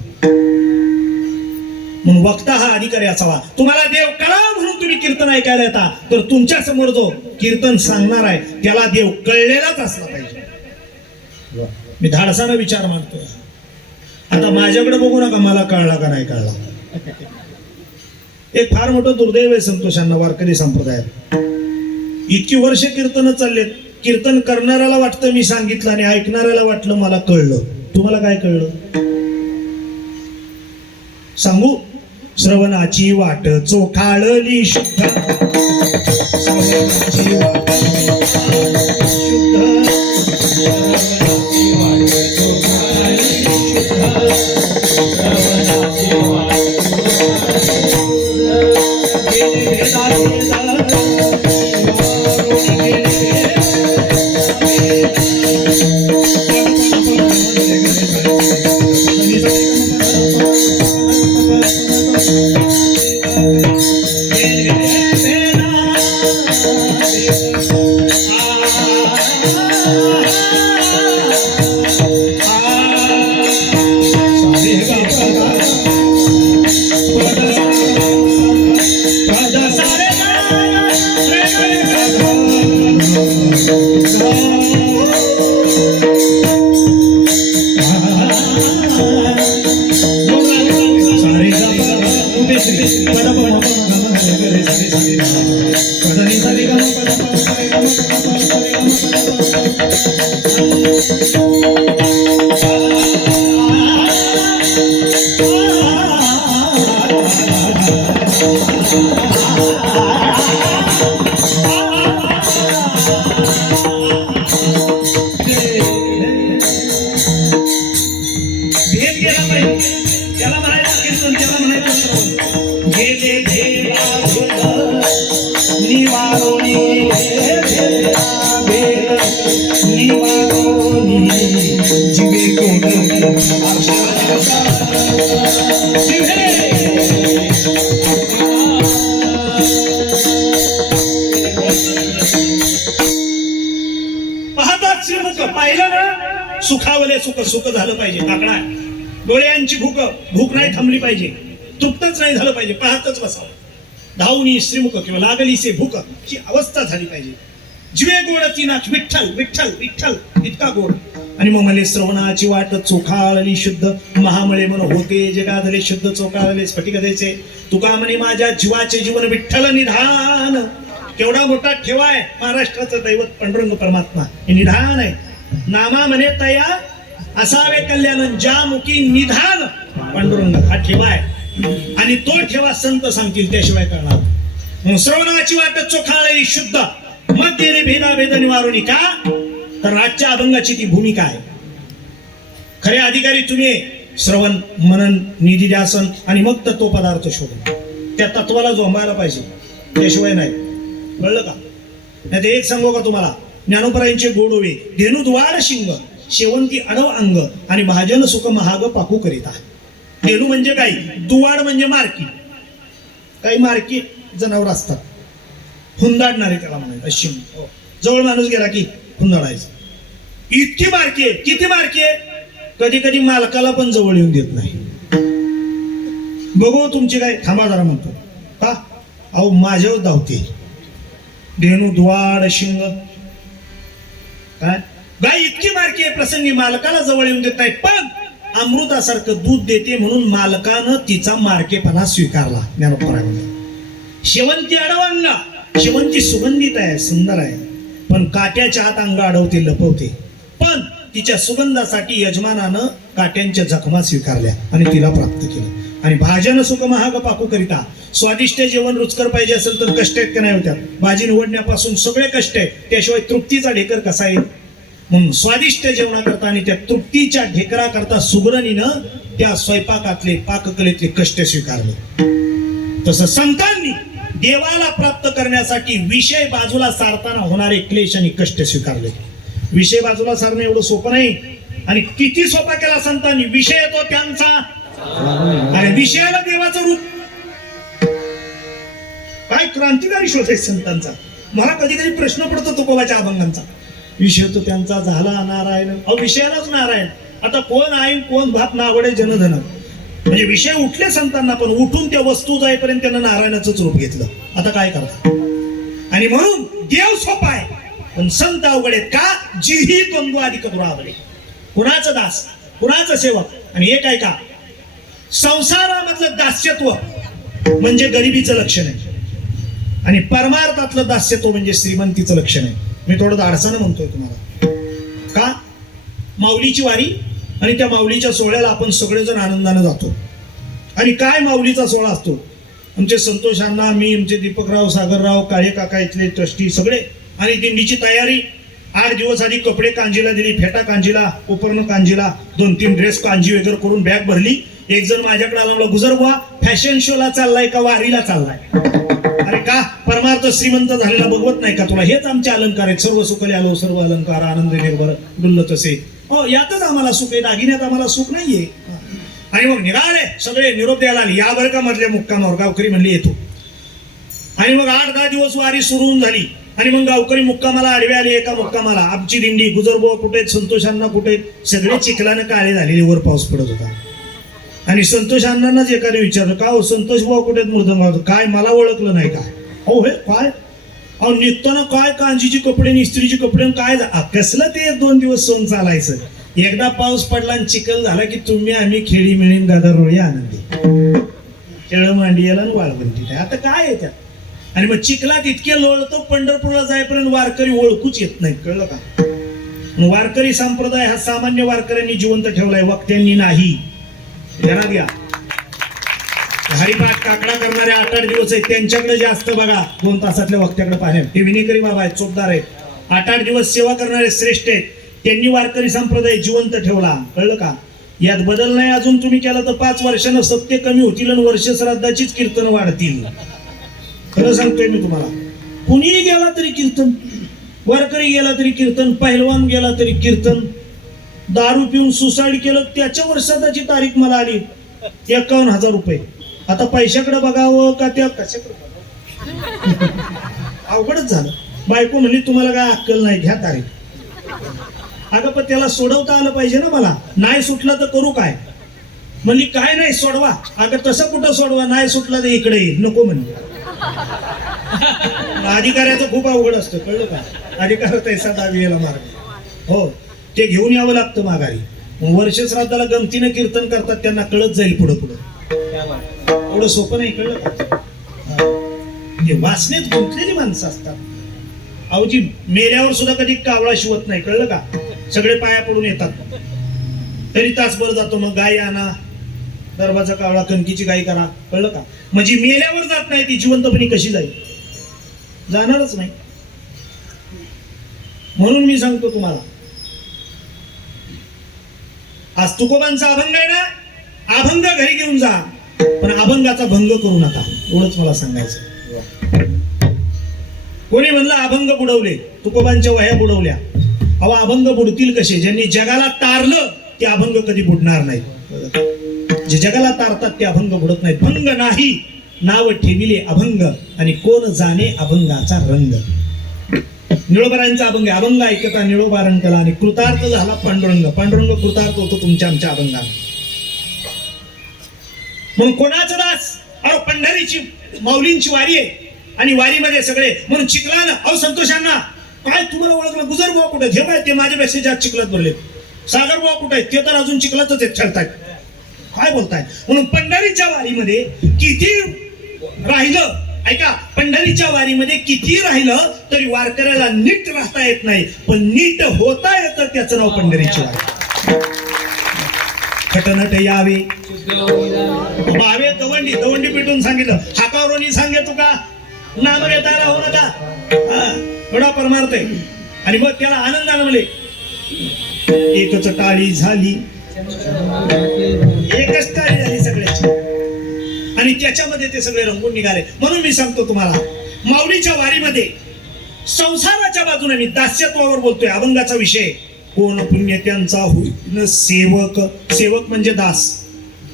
म्हणून वक्ता हा अधिकारी असावा. तुम्हाला देव कळा म्हणून तुम्ही कीर्तन ऐकायला येता, तर तुमच्या समोर जो कीर्तन सांगणार आहे त्याला देव कळलेलाच असला पाहिजे. मी धाडसानं विचार मानतोय. आता माझ्याकडे बघू नका, मला कळला का नाही कळला. एक फार मोठं दुर्दैव आहे संतोषांना वारकरी संप्रदायात. इतकी वर्ष कीर्तन चाललेत, कीर्तन करणाऱ्याला वाटतं मी सांगितलं आणि ऐकणाऱ्याला वाटलं मला कळलं. तुम्हाला काय कळलं सांगू? श्रवणाची वाट चोखाळली शुद्ध, श्रवणाची वाट शुद्ध, श्रवणाची वाट चोखाळली शुद्ध, श्रवणाची वाट पाहिलं ना, सुखावले सुख सुख झालं पाहिजे. काकडा डोळ्यांची भूक नाही थांबली पाहिजे, तृप्तच नाही झालं पाहिजे, पाहतच बसावं. धावणी श्रीमुख किंवा लागली से भूक ही अवस्था झाली पाहिजे. जिवे गोड ती नाच विठ्ठल विठ्ठल विठ्ठल इतका गोड. आणि मग मला श्रवणाची वाट चोखाळली शुद्ध, महामळे मन होते जगाधले शुद्ध चोखाळले स्फटिक द्यायचे. तुका म्हणे माझ्या जीवाचे जीवन विठ्ठल निधान. केवढा मोठा ठेवा आहे महाराष्ट्राचं दैवत पांडुरंग परमात्मा, हे निधान आहे. नामा म्हणे तया असावे कल्याण, ज्या मुखी निधान पांडुरंग हा ठेवा आहे. आणि तो ठेवा संत सांगतील त्याशिवाय करणार. श्रवणाची वाट चोखाळली शुद्ध, मग गेले भेदा भेद निवारुणी. का तर राजच्या अभंगाची ती भूमिका आहे. खरे अधिकारी तुम्ही श्रवण मनन निधी ध्यासन आणि मग तत्व पदार्थ शोधन. त्या तत्वाला जोंबायला पाहिजे, त्याशिवाय नाही. कळलं का? नाही एक सांगू का तुम्हाला, ज्ञानोपरायांचे गोडोवे धेनु द्वार शिंग, शेवंती अडव अंग आणि महाजन सुख महाग पाकू करीता. धेनु म्हणजे काय? दुवाड म्हणजे मार्की. काही मार्की जनावर असतात, हुंदाडणारे त्याला म्हणायचं शिंग. जवळ माणूस गेला की हुंदाडायचं. इतकी बारकी आहे. किती बारकी आहे? कधी कधी मालकाला पण जवळ येऊन देत नाही. बघू तुमची काय, थांबा जरा म्हणतो. का अहो माझ्यावर धावते धेनू द्वाड शिंग. काय गाय इतकी बारकी आहे, प्रसंगी मालकाला जवळ येऊन देत नाही, पण अमृतासारखं दूध देते म्हणून मालकानं तिचा मारकेपणा स्वीकारला. ज्ञानोबा शेवंती अडवांना, शेवंती सुगंधित आहे, सुंदर आहे, पण काट्याच्या हात अंग अडवते, लपवते. पण तिच्या सुगंधासाठी यजमानानं काट्यांच्या जखमा स्वीकारल्या आणि तिला प्राप्त केलं. आणि भाज्यानं सुख महाग पाकू करिता, स्वादिष्ट जेवण रुचकर पाहिजे असेल तर कष्ट आहेत का नाही होत्या? भाजी निवडण्यापासून सगळे कष्ट आहे, त्याशिवाय तृप्तीचा ढेकर कसा येईल? म्हणून स्वादिष्ट जेवणाकरता आणि त्या तृप्तीच्या ढेकराकरता सुगरणीनं त्या स्वयंपाकातले पाककलेतले कष्ट स्वीकारले. तसं संतांनी देवाला प्राप्त करण्यासाठी विषय बाजूला सारताना होणारे क्लेश आणि कष्ट स्वीकारले. विषय बाजूला सारणं एवढं सोपं नाही. आणि किती सोपा केला संतांनी. विषय येतो त्यांचा, आणि विषयाला देवाचं रूप. काय क्रांतिकारी शोध आहे संतांचा. मला कधी कधी प्रश्न पडतो तुकोबाच्या अभंगांचा. विषय तो त्यांचा झाला नारायण. अहो विषयालाच नारायण. आता कोण आहे कोण भात नावडे जनधन. म्हणजे विषय उठले संतांना, पण उठून त्या वस्तू जाईपर्यंत त्यांना नारायणाचंच रूप घेतलं. आता काय करता? आणि म्हणून देव सोपा आहे पण संत अवघड आहेत. का? जीही द्वंद्व अधिक दुरावले. कुणाचं दास, कुणाचं सेवक. आणि हे काय का संसारामधलं दास्यत्व म्हणजे गरिबीचं लक्षण आहे, आणि परमार्थातलं दास्यत्व म्हणजे श्रीमंतीचं लक्षण आहे. मी थोडं धाडसानं म्हणतोय तुम्हाला. का? माऊलीची वारी आणि त्या माऊलीच्या सोहळ्याला आपण सगळेजण आनंदाने जातो. आणि काय माऊलीचा सोहळा असतो. आमचे संतोष अण्णा, मी, आमचे दीपकराव, सागरराव, काळे काका इथले ट्रस्टी सगळे. आणि दिंडीची तयारी 8 दिवस आधी कपडे कांजीला दिली, फेटा कांजीला, उपरणं कांजीला, 2-3 ड्रेस कांजी वगैरे करून बॅग भरली. एक जण माझ्याकडे आला, म्हणला गुजर बुवा फॅशन शोला चाललाय का वारीला चाललाय? अरे का? परमार्थ श्रीमंत झालेला बघवत नाही का तुला? हेच आमचे अलंकार आहेत. सर्व सुखले आलो सर्व अलंकार, आनंद निर्भर डुल्ल तसे. हो यातच आम्हाला सुख आहे, दागिन्यात आम्हाला सुख नाहीये. आणि मग निघाले सगळे, निरोप द्यायला आले, या बरं का मधल्या मुक्कामावर. गावकरी म्हणले येतो. आणि मग 8-10 दिवस वारी सुरू झाली. आणि मग गावकरी मुक्कामाला आडवे आले. एका मुक्कामाला आमची दिंडी, गुजरबुवा कुठे, संतोषांना कुठे, सगळे चिखलानं काळे झालेले. वर पाऊस पडत होता. आणि संतोष अण्णांनाच एकाने विचारलं, का हो संतोष बुवा कुठे मृदंग? काय मला ओळखलं नाही का? अहो हे काय? अहो निघताना काय कांजीची कपडे, इस्त्रीची कपडे, काय कसलं ते 2 दिवस सोन चालायचं. एकदा पाऊस पडला आणि चिखल झाला की तुम्ही आम्ही खेळी मिळून गदारोळी आनंदी. केळ मांडियाला वाळवंटी काय. आता काय आहे त्यात? आणि मग चिखलात इतके लोळतो पंढरपूरला जाईपर्यंत वारकरी ओळखूच येत नाही. कळलं का? वारकरी संप्रदाय हा सामान्य वारकऱ्यांनी जिवंत ठेवलाय, वक्त्यांनी नाही. ध्यानात घ्या. हरिपाठ काकडा करणारे 8-8 दिवस आहेत, त्यांच्याकडे जास्त बघा 2 तासातल्या वक्त्याकडे पाहणे. हे विनेकरी बाबा आहेत, चोपदार आहेत. 8-8 दिवस सेवा करणारे श्रेष्ठ आहेत. त्यांनी वारकरी संप्रदाय जिवंत ठेवला. कळलं का? यात बदल नाही अजून तुम्ही केला तर 5 वर्षानं सत्य कमी होतील आणि वर्ष श्राद्धाचीच कीर्तन वाढतील. खरं सांगतोय मी तुम्हाला. कुणीही गेला तरी कीर्तन, वारकरी गेला तरी कीर्तन, पहिलवान गेला तरी कीर्तन. दारू पिऊन सुसाईड केलं त्याच्या वर्षाची तारीख मला आली 51,000 रुपये. आता पैशाकडे बघावं का त्या कशाकडे? अवघडच झालं. बायको म्हणली तुम्हाला काय अक्कल नाही, घ्या तारीख. अगं पण त्याला सोडवता आलं पाहिजे ना मला. नाही सुटलं तर करू काय? म्हणली काय नाही सोडवा. अगं तसं कुठं सोडवा? नाही सुटलं तर इकडे येईल. नको म्हणजे. अधिकाऱ्याचं खूप अवघड असतं. कळलं का? अधिकारात ऐसा दावी याला मार्ग. हो ते घेऊन यावं लागतं माघारी. वर्ष श्राद्धाला गमतीनं कीर्तन करतात, त्यांना कळत जाईल पुढं पुढं. एवढं सोपं नाही. कळलं का? वासनेत गुंतलेली माणसं असतात. अवजी मेल्यावर सुद्धा कधी कावळा शिवत नाही. कळलं का? सगळे पाया पडून येतात. तरी तासभर जातो. मग गाय आणा, दरवाजा कावळा, कणकीची गाय करा. कळलं का? म्हणजे मेल्यावर जात नाही ती, जिवंतपणी कशी जाईल? जाणारच नाही. म्हणून मी सांगतो तुम्हाला, आज तुकोबांचा अभंग आहे ना, अभंग घरी घेऊन जा, पण अभंगाचा भंग करू नका. एवढंच मला सांगायचं. कोणी म्हणलं अभंग बुडवले, तुकोबांच्या वह्या बुडवल्या. अहो अभंग बुडतील कसे? ज्यांनी जगाला तारलं ते अभंग कधी बुडणार नाहीत. जे जगाला तारतात ते अभंग बुडत नाहीत. भंग नाही नाव ठेविले अभंग आणि कोण जाणे अभंगाचा रंग. निळोबारांचा अभंग अभंग ऐकता निळोबा रंगला आणि कृतार्थ झाला पांडुरंग. पांडुरंग कृतार्थ होतो तुमच्या आमच्या अभंगाला. म्हणून कोणाचा दास? अहो पंढरीची माऊलींची वारी आहे आणि वारीमध्ये सगळे म्हणून चिखलानं अहो संतोषांना काय तुम्हाला ओळखलं? गुजर बुवा कुठे? हे काय ते माझ्यापेक्षा जास्त चिखलात भरले. सागर बुवा कुठे आहेत? ते तर अजून चिखलातच आहेत, खेळतायत. काय बोलताय? म्हणून पंढरीच्या वारीमध्ये किती राहिलं ऐका, पंढरीच्या वारीमध्ये किती राहिलं तरी वारकऱ्याला नीट राहता येत नाही, पण नीट होता येतं त्याचं नाव पंढरीची वारी. खटनट यावे भावे दवंडी दवंडी पिटून सांगितलं. हाकावरोनी सांगे तुका नाम घेता राहू नका. एवढा परमार्थ आहे. आणि मग त्याला आनंदाने म्हणले एकच टाळी झाली, एकच टाळी झाली सगळ्याची आणि त्याच्यामध्ये ते सगळे रंगून निघाले. म्हणून मी सांगतो तुम्हाला माऊलीच्या वारीमध्ये संसाराच्या बाजूने मी दास्यत्वावर बोलतोय. अभंगाचा विषय कोण पुण्य त्यांचा होईन सेवक. सेवक म्हणजे दास.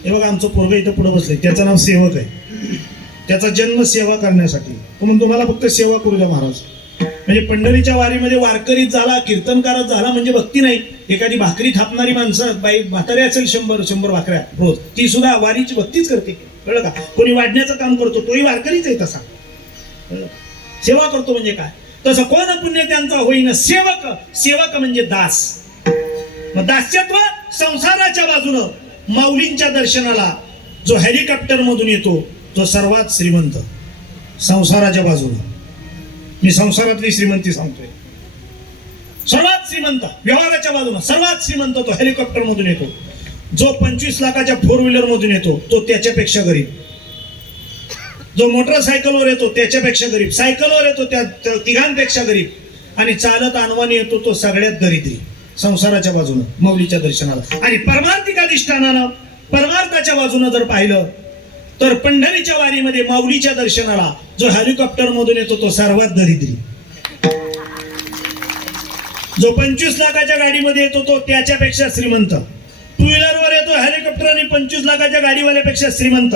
हे बघा आमचं पोरग इथं पुढे बसले, त्याचं नाव सेवक आहे. त्याचा जन्म सेवा करण्यासाठी. म्हणून तुम्हाला फक्त सेवा करू द्या महाराज. म्हणजे पंढरीच्या वारीमध्ये वारकरीत झाला, कीर्तनकारच झाला म्हणजे भक्ती नाही. एखादी भाकरी थापणारी माणसं बाई म्हातारी असेल 100 भाकऱ्या रोज, ती सुद्धा वारीची भक्तीच करते. कळलं का? कोणी वाढण्याचं काम करतो तोही वारकरीच आहे तसा. सेवा करतो म्हणजे काय? तसं कोण पुण्य त्यांचा होईन सेवक. सेवक म्हणजे दास. मग दास्यत्व संसाराच्या बाजूनं माऊलींच्या दर्शनाला जो हेलिकॉप्टर मधून येतो तो सर्वात श्रीमंत. संसाराच्या बाजूनं मी संसारातली श्रीमंती सांगतोय. सर्वात श्रीमंत व्यवहाराच्या बाजूनं सर्वात श्रीमंत तो हेलिकॉप्टर मधून येतो. जो 25 लाखाच्या 4 व्हीलर मधून येतो तो त्याच्यापेक्षा गरीब. जो मोटरसायकलवर येतो त्याच्यापेक्षा गरीब. सायकलवर येतो त्या तिघांपेक्षा गरीब. आणि चालत आणवाने येतो तो सगळ्यात दरिद्री. संसाराच्या बाजूनं माऊलीच्या दर्शनाला. आणि परमार्थिक अधिष्ठानानं परमार्थाच्या बाजूनं जर पाहिलं तर पंढरीच्या वारीमध्ये माऊलीच्या दर्शनाला जो हेलिकॉप्टर मधून येतो तो सर्वात दरिद्री. जो 25 लाखाच्या गाडीमध्ये येतो तो त्याच्यापेक्षा श्रीमंत. 2 व्हीलरवर येतो हेलिकॉप्टर आणि 25 लाखाच्या गाडीवाल्यापेक्षा श्रीमंत.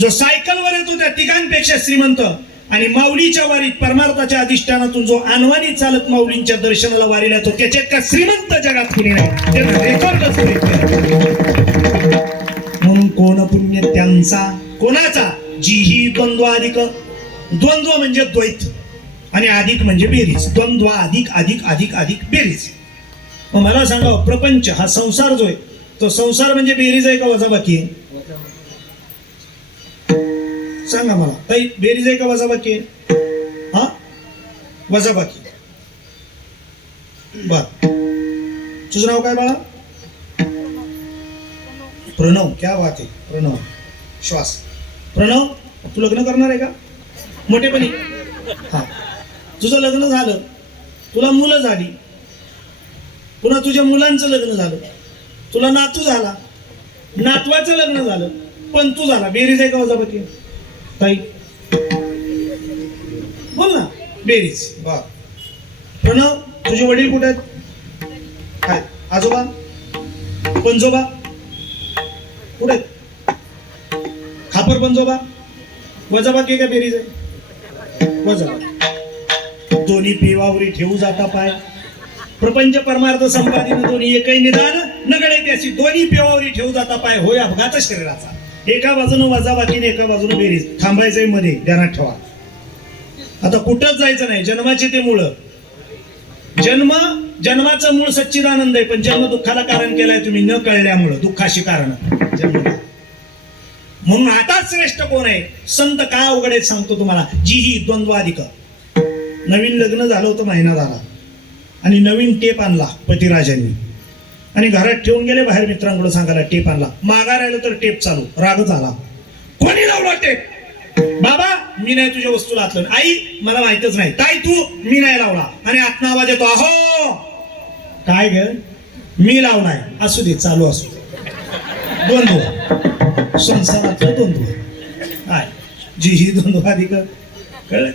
जो सायकलवर येतो त्या तिघांपेक्षा श्रीमंत. आणि माऊलीच्या वारीत परमार्थाच्या अधिष्ठानातून जो अनवाणी चालत माऊलींच्या दर्शनाला वारीला येतो त्याच्यात का श्रीमंत जगात कुणी नाही. म्हणून कोण पुण्य त्यांचा कोणाचा? जीही द्वंद्वाधिक. द्वंद्व म्हणजे द्वैत आणि अधिक म्हणजे बेरीज. द्वंद्व अधिक अधिक अधिक अधिक बेरीज. मग मला सांगा प्रपंच हा संसार जो आहे तो संसार म्हणजे बेरीज आहे का वजाबाकी आहे? सांगा मला ताई, बेरीज आहे का वजाबाकी आहे? हा वजाबाकी. बर तुझं नाव काय बाळा? प्रणव. क्या बात आहे प्रणव. श्वास. प्रणव तू लग्न करणार आहे का मोठेपणी? हा तुझं लग्न झालं, तुला मुलं झाली, पुन्हा तुझ्या मुलांचं लग्न झालं, तुला नातू झाला, नातवाचं लग्न झालं, पण तू झाला. बेरीज आहे का वजाबाकी? ताई बोल ना. बेरीज. वा प्रणव तुझे वडील कुठे आहेत? काय आजोबा पंजोबा कुठे? खापर पंजोबा. वजाबाकी का बेरीज आहे? वजाबाकी. दोन्ही पेवावरी ठेवू जाता पाय. प्रपंच परमार्थ संपादित दोन्ही एकही निदान नगडे त्याची. दोन्ही पेवावरी ठेवू जाता पाय होय अपघात शरीराचा. एका बाजूनं वजाबाकीने एका बाजूनं बेरीज. थांबायचंय मध्ये ध्यानात ठेवा. आता कुठंच जायचं नाही. जन्माचे ते मूळ. जन्माचं मूळ सच्चिदानंद आहे, पण जन्म दुःखाला कारण केलाय तुम्ही न कळल्यामुळं. दुःखाशी कारण जन्म. म्हणून आता श्रेष्ठ कोण आहे? संत का अवघड आहेत सांगतो तुम्हाला. जीही द्वंद्वाधिक. नवीन लग्न झालं होतं, महिना झाला आणि नवीन टेप आणला पतिराजांनी आणि घरात ठेवून गेले. बाहेर मित्रांकडे सांगायला टेप आणला. मागा राहिलं तर टेप चालू. रागच आला. कोणी लावला टेप? बाबा मी नाही तुझ्या वस्तूला हातलं. आई मला माहितच नाही. ताई तू मी नाही लावला. आणि आतना आवाज येतो अहो काय ग मी लावलाय. असू दे चालू असू दे. द्वंद्व संसारातलं द्वंद्व. काय जीही द्वंद्वाधिक. कळलं?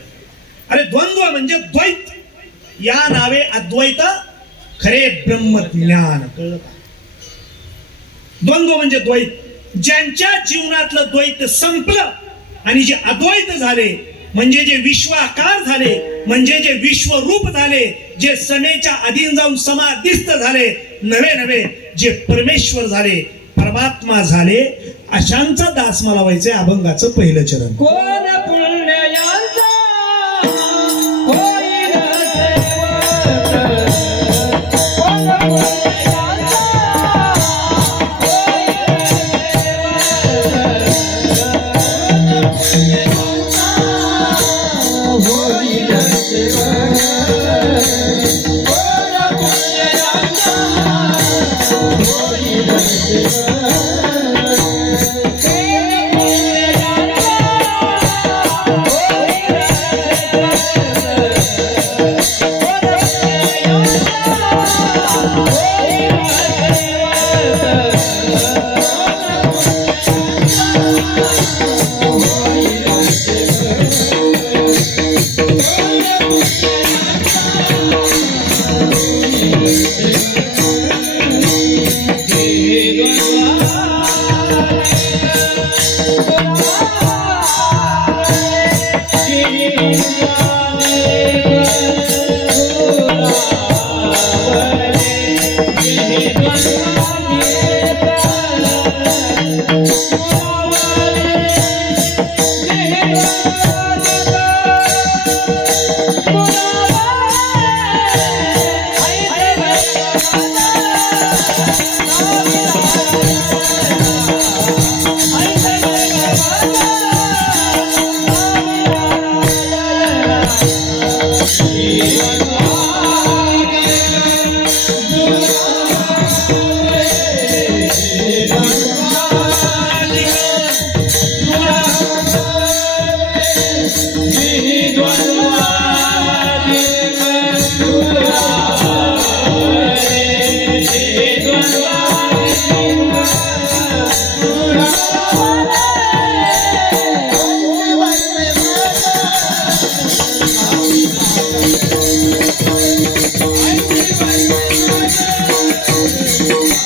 अरे द्वंद्व म्हणजे द्वैत. या नावे अद्वैत खरे ब्रह्मज्ञान. कळलं का? द्वंद्व म्हणजे द्वैत. ज्यांच्या जीवनातलं द्वैत संपलं आणि जे अद्वैत झाले म्हणजे जे विश्वाकार झाले, म्हणजे जे विश्वरूप झाले, जे समेच्या अधीन जाऊन समाधिस्थ झाले, नवे नवे जे परमेश्वर झाले, परमात्मा झाले, अशांचा दास मला व्हायचंय. अभंगाचं पहिलं चरण. कोण पुण्यांचा होईल सेवक, कोण पुण्यांचा होईल सेवक, कोण पुण्यांचा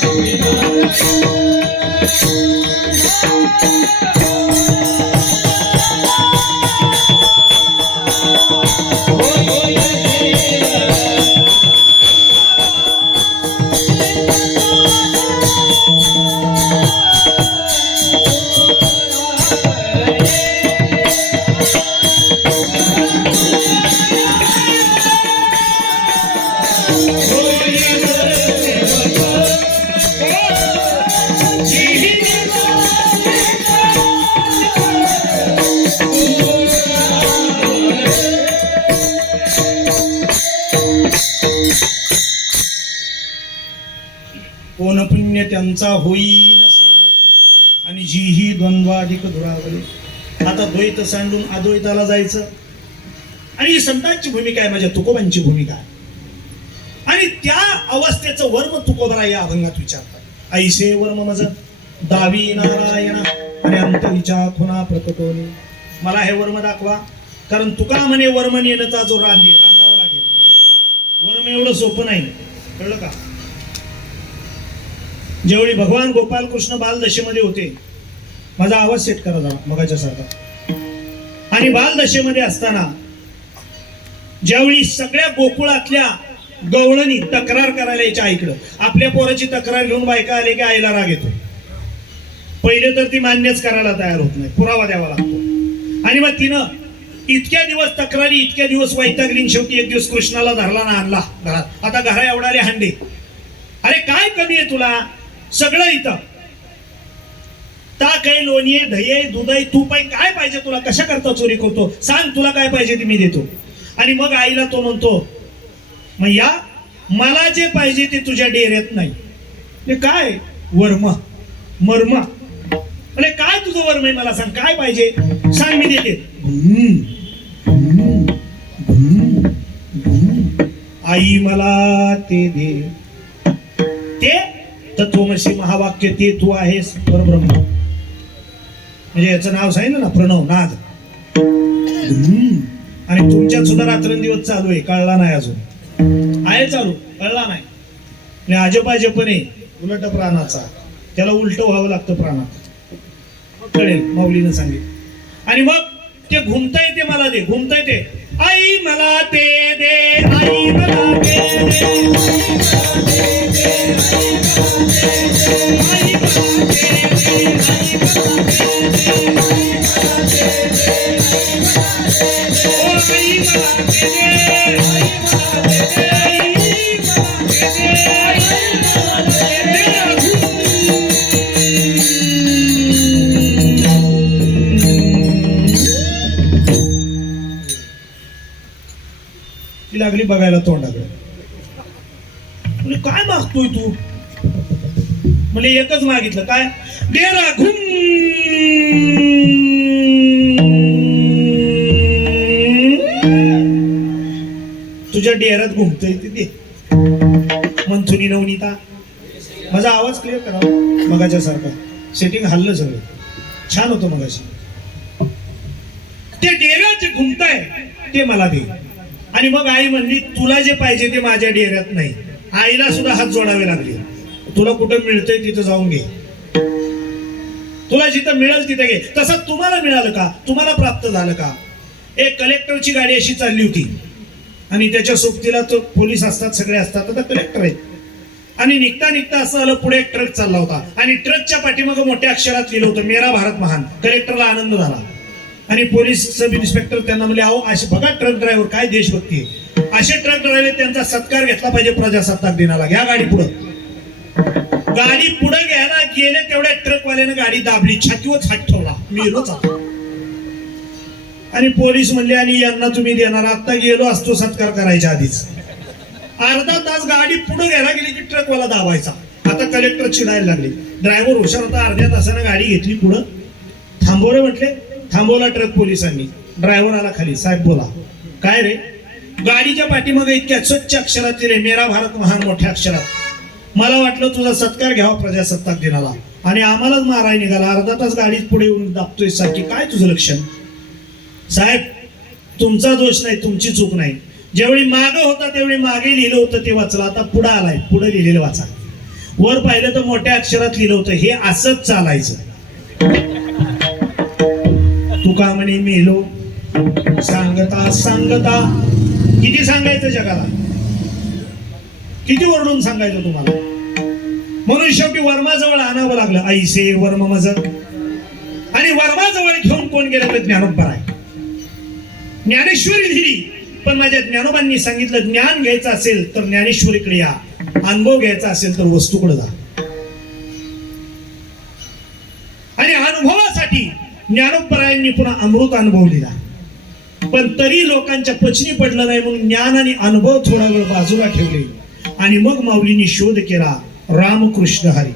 होईल सेवक. कोण पुण्य त्यांचा होईन सेवक, आणि जीही द्वंद्वाधिक दुरावले. आता द्वैत सांडून अद्वैताला जायचं. आणि ही संतांची भूमिका आहे, माझ्या तुकोबांची भूमिका आहे. आणि त्या अवस्थेचं वर्म तुकोबरा या अभंगात विचारतात. ऐसे वर्म मज दावी नारायणा आणि अंतरीच्या खुना प्रकटोनी. मला हे वर्म दाखवा, कारण तुका म्हणे वर्म नेणता जो रांधावा लागेल. वर्म एवढं सोपं नाही, कळलं का? ज्यावेळी भगवान गोपाल कृष्ण बालदशेमध्ये होते, माझा आवाज सेट करा जरा मगाच्या सारखा. आणि बालदशेमध्ये असताना ज्यावेळी सगळ्या गोकुळातल्या गवळणी तक्रार करायला यायच्या आईकडं, आपल्या पोराची तक्रार घेऊन बायका आले की आईला राग येतो. पहिले तर ती मान्यच करायला तयार होत नाही, पुरावा द्यावा लागतो. आणि मग तिनं इतक्या दिवस तक्रारी, इतक्या दिवस वैतागली, शेवटी एक दिवस कृष्णाला धरला ना आणला घरात. आता घरा एवढाले हांडे, अरे काय कमी आहे तुला, सगळं इथं ताक आहे, लोणी आहे, दही आहे, दूध आहे, तूप आहे, काय पाहिजे तुला, कशा करता चोरी करतो, सांग तुला काय पाहिजे ते मी देतो. आणि मग आईला तो म्हणतो, मग या मला जे पाहिजे ते तुझ्या डेऱ्यात नाही. ते काय वर्म मर्म, अरे काय तुझं वर्म आहे, मला सांग काय पाहिजे, सांग मी देते. आई मला ते दे. ते तत्वमसी महावाक्य, ते तू आहेस परब्रह्म. म्हणजे याचं नाव सांगितलं ना, प्रणव नाद. आणि तुमच्यात सुद्धा रात्रंदिवस चालू आहे, कळला नाही अजून, आहे चालू, कळला नाही. आणि आजोबाजेपणे उलट प्राणाचा, त्याला उलट व्हावं लागतं प्राणात, कळेल माऊलीनं सांगितलं. आणि मग ते घुमता येते मला दे, घुमता येते. आई मला ते दे, आई मला ते दे, आई मला ते दे, आई मला ते दे, आई मला ते ती लागली बघायला तोंडाकडे. म्हणजे काय मागतोय तू? म्हणजे एकच मागितलं, काय? डेरा घुम. तुझ्या डेऱ्यात घुमतोय ते दे. मंथुनी नवनीता, माझा आवाज क्लिअर करा मगाच्या सारखा. सेटिंग हल्लं सगळं, छान होतं मगाशी. ते डेऱ्यात जे घुमताय ते मला दे. आणि मग आई म्हणली, तुला जे पाहिजे ते माझ्या डेऱ्यात नाही. आईला सुद्धा हात जोडावे लागले. तुला कुठं मिळतंय तिथं जाऊन घे, तुला जिथं मिळेल तिथं घे. तसं तुम्हाला मिळालं का? तुम्हाला प्राप्त झालं का? एक कलेक्टरची गाडी अशी चालली होती आणि त्याच्या सोबतीला तो पोलीस असतात, सगळे असतात. आता कलेक्टर आहेत. आणि निघता निघता असं आलं, पुढे एक ट्रक चालला होता आणि ट्रकच्या पाठीमागं मोठ्या अक्षरात लिहिलं होतं, मेरा भारत महान. कलेक्टरला आनंद झाला आणि पोलीस सब इन्स्पेक्टर त्यांना म्हणले, अहो असे बघा ट्रक ड्रायव्हर काय देशभक्ती आहे. असे ट्रक ड्रायव्हर, त्यांचा सत्कार घेतला पाहिजे प्रजासत्ताक दिनाला. घ्या गाडी पुढं. गाडी पुढे घ्यायला गेले तेवढ्या ट्रकवाल्यानं गाडी दाबली, छातीवर हात ठेवला, मेलोच आता. आणि पोलीस म्हणले, आणि यांना तुम्ही देणार? आता गेलो असतो सत्कार करायच्या आधीच. अर्धा तास गाडी पुढे घ्यायला गेली की ट्रकवाला दाबायचा. आता कलेक्टर चिडायला लागले. ड्रायव्हर हुशार होता, अर्ध्या तासानं गाडी घेतली पुढं. थांबवलं म्हटले, थांबवला ट्रक पोलिसांनी. ड्रायव्हर आला खाली, साहेब बोला. काय रे? गाडीच्या पाठीमागे इतक्या स्वच्छ अक्षरात लिहिले, मेरा भारत महान, मोठ्या अक्षरात. मला वाटलं तुझा सत्कार घ्यावा प्रजासत्ताक दिनाला आणि आम्हालाच माराय निघाला. अर्धा तास गाडीत पुढे येऊन दाबतोय सारखी. काय तुझं लक्षण? साहेब तुमचा दोष नाही, तुमची चूक नाही. ज्यावेळी मागं होता त्यावेळी मागे लिहिलं होतं ते वाचलं. आता पुढे आलाय, पुढे लिहिलेलं वाचा. वर पाहिलं तर मोठ्या अक्षरात लिहिलं होतं, हे असंच चालायचं. तुका म्हणे मेलो सांगता सांगता. किती सांगायचं जगाला? किती ओरडून सांगायचं तुम्हाला? म्हणून शेवटी वर्माजवळ आणावं लागलं. ऐसे वर्म मज. आणि वर्माजवळ घेऊन कोण गेलं तर ज्ञानोबा आहे. ज्ञानेश्वरी दिली, पण माझ्या ज्ञानोबांनी सांगितलं, ज्ञान घ्यायचं असेल तर ज्ञानेश्वरीकडे या, अनुभव घ्यायचा असेल तर वस्तूकडे जा. आणि अनुभवासाठी ज्ञानोबरायांनी पुन्हा अमृत अनुभव दिला. पण तरी लोकांच्या पचनी पडलं नाही, म्हणून ज्ञान आणि अनुभव थोडा वेळ बाजूला ठेवले. आणि मग माऊलींनी शोध केला, रामकृष्ण हरी.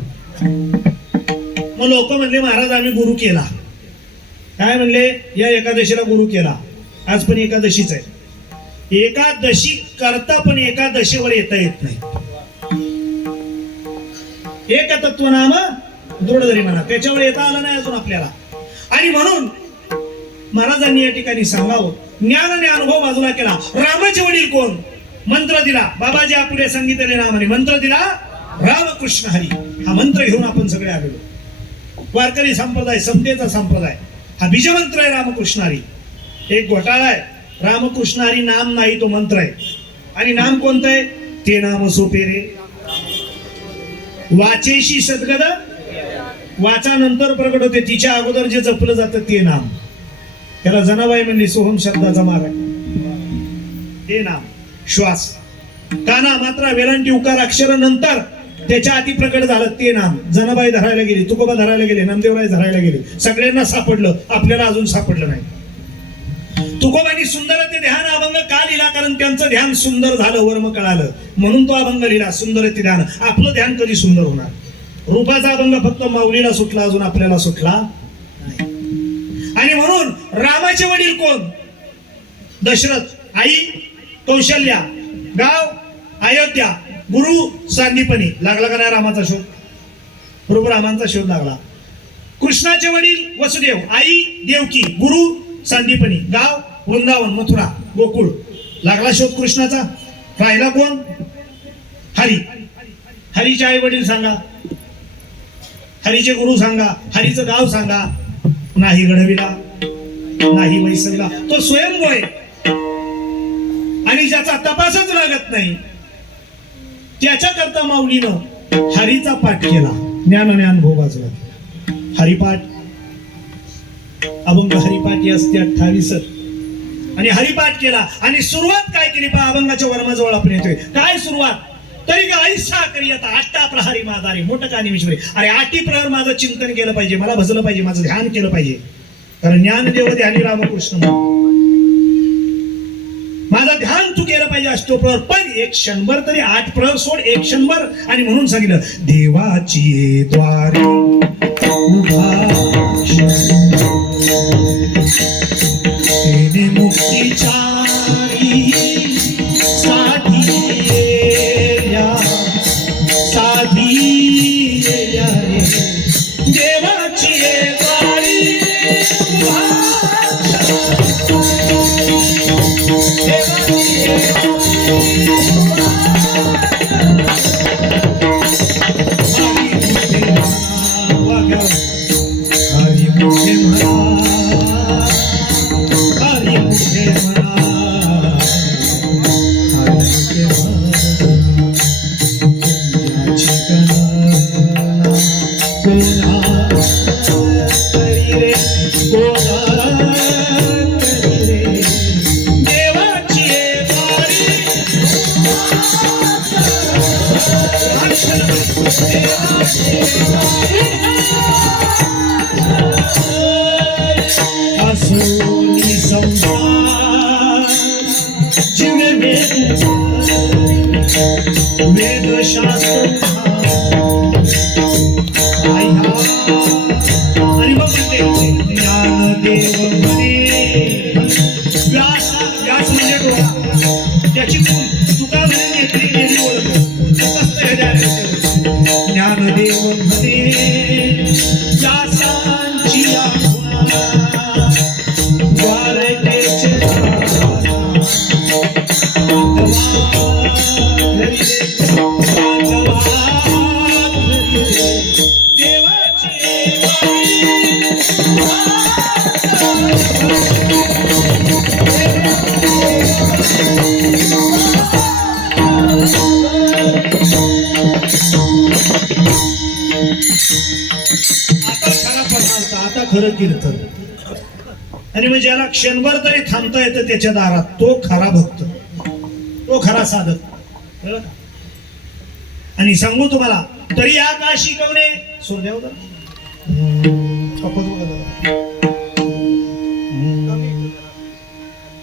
मग लोक म्हणले, महाराज आम्ही गुरु केला. काय म्हणले? या एकादशीला गुरु केला. आज पण एकादशीच आहे. एकादशी करता पण एकादशीवर येता येत नाही. एक तत्वनाम दृढधरी म्हणा, त्याच्यावर येता आलं नाही अजून आपल्याला. आणि म्हणून महाराजांनी या ठिकाणी सांगावं, ज्ञान आणि अनुभव बाजूला केला. रामाचे वडील कोण? मंत्र दिला. बाबाजी आपले सांगितलेले नामाने मंत्र दिला, रामकृष्ण हरी. हा मंत्र घेऊन आपण सगळे आलेलो. वारकरी संप्रदाय, समतेचा संप्रदाय, हा बीजमंत्र आहे रामकृष्ण हरी. एक घोटाळा आहे, रामकृष्ण हरी नाम नाही, तो मंत्र आहे. आणि नाम कोणतं आहे? ते नाम सोपे रे वाचेशी सद्गद. वाचा नंतर प्रकट होते, तिच्या अगोदर जे जपलं जातं ते नाम. त्याला जनाबाई म्हणली, सोहम शब्दाचा माग आहे. ते नाम श्वास, काना, मात्रा, वेलांटी, उकार, अक्षर नंतर त्याच्या आधी प्रकट झालं ते नाम. जनाबाई धरायला गेली, तुकोबा धरायला गेले, नामदेवराय धरायला गेले. सगळ्यांना सापडलं, आपल्याला अजून सापडलं नाही. तुकोबांनी सुंदर ते ध्यान अभंग का लिहिला? कारण त्यांचं ध्यान सुंदर झालं, वर्म कळालं, म्हणून तो अभंग लिहिला. सुंदर ते ध्यान. आपलं ध्यान कधी सुंदर होणार? रूपाचा अभंग फक्त माऊलीला सुटला, अजून आपल्याला सुटला नाही. आणि म्हणून रामाचे वडील कोण? दशरथ. आई कौशल्या. गाव अयोध्या. गुरु सांदीपनी. लागला का नाही रामाचा शोध? बरोबर, रामांचा शोध लागला. कृष्णाचे वडील वसुदेव. आई देवकी. गुरु सांदीपनी. गाव वृंदावन, मथुरा, गोकुळ. लागला शोध कृष्णाचा. राहिला कोण? हरी. हरीचे आई वडील सांगा, हरीचे गुरु सांगा, हरीचं गाव सांगा. नाही घडविला. नाही वैसरला तो स्वयंभू आहे आणि ज्याचा तपासच लागत नाही त्याच्याकरता माऊलीनं हरीचा पाठ केला. ज्ञान भोगाचा हरिपाठ अभंग हरिपाठ या असते 28 आणि हरिपाठ केला आणि सुरुवात काय केली पहा अभंगाच्या वर्माजवळ आपण येतोय. काय सुरुवात तरी का ऐसा करी आता आठा प्रहारी माझा रे मोठं का निमिषवरे. अरे 8 प्रहर माझं चिंतन केलं पाहिजे, मला भजलं पाहिजे, माझं ध्यान केलं पाहिजे. कारण ज्ञानदेव ध्यानी रामकृष्ण माझं ध्यान तू केलं पाहिजे असतो प्रहर. पण एक क्षणभर तरी 8 प्रहर सोड, एक क्षणभर. आणि म्हणून सांगितलं देवाची द्वारी उभा तेने मुक्तीचारी साधी देवाची द्वारी हरी मुखे असोनी संसार जिने वेद शास्त्र आणि मग म्हणते ज्ञानदेव म्हणे व्यास म्हणजे डोळा त्याची तुका म्हणे नेत्री गेली ओळख ज्ञानदेव म्हणे व्यासांची आता खरं कीर्तन. आणि मग ज्याला क्षणभर तरी थांबता येतं त्याच्या दारात तो खरा भक्त, तो खरा साधक. आणि सांगू तुम्हाला तरी आकाशी कवणे सोडद्याव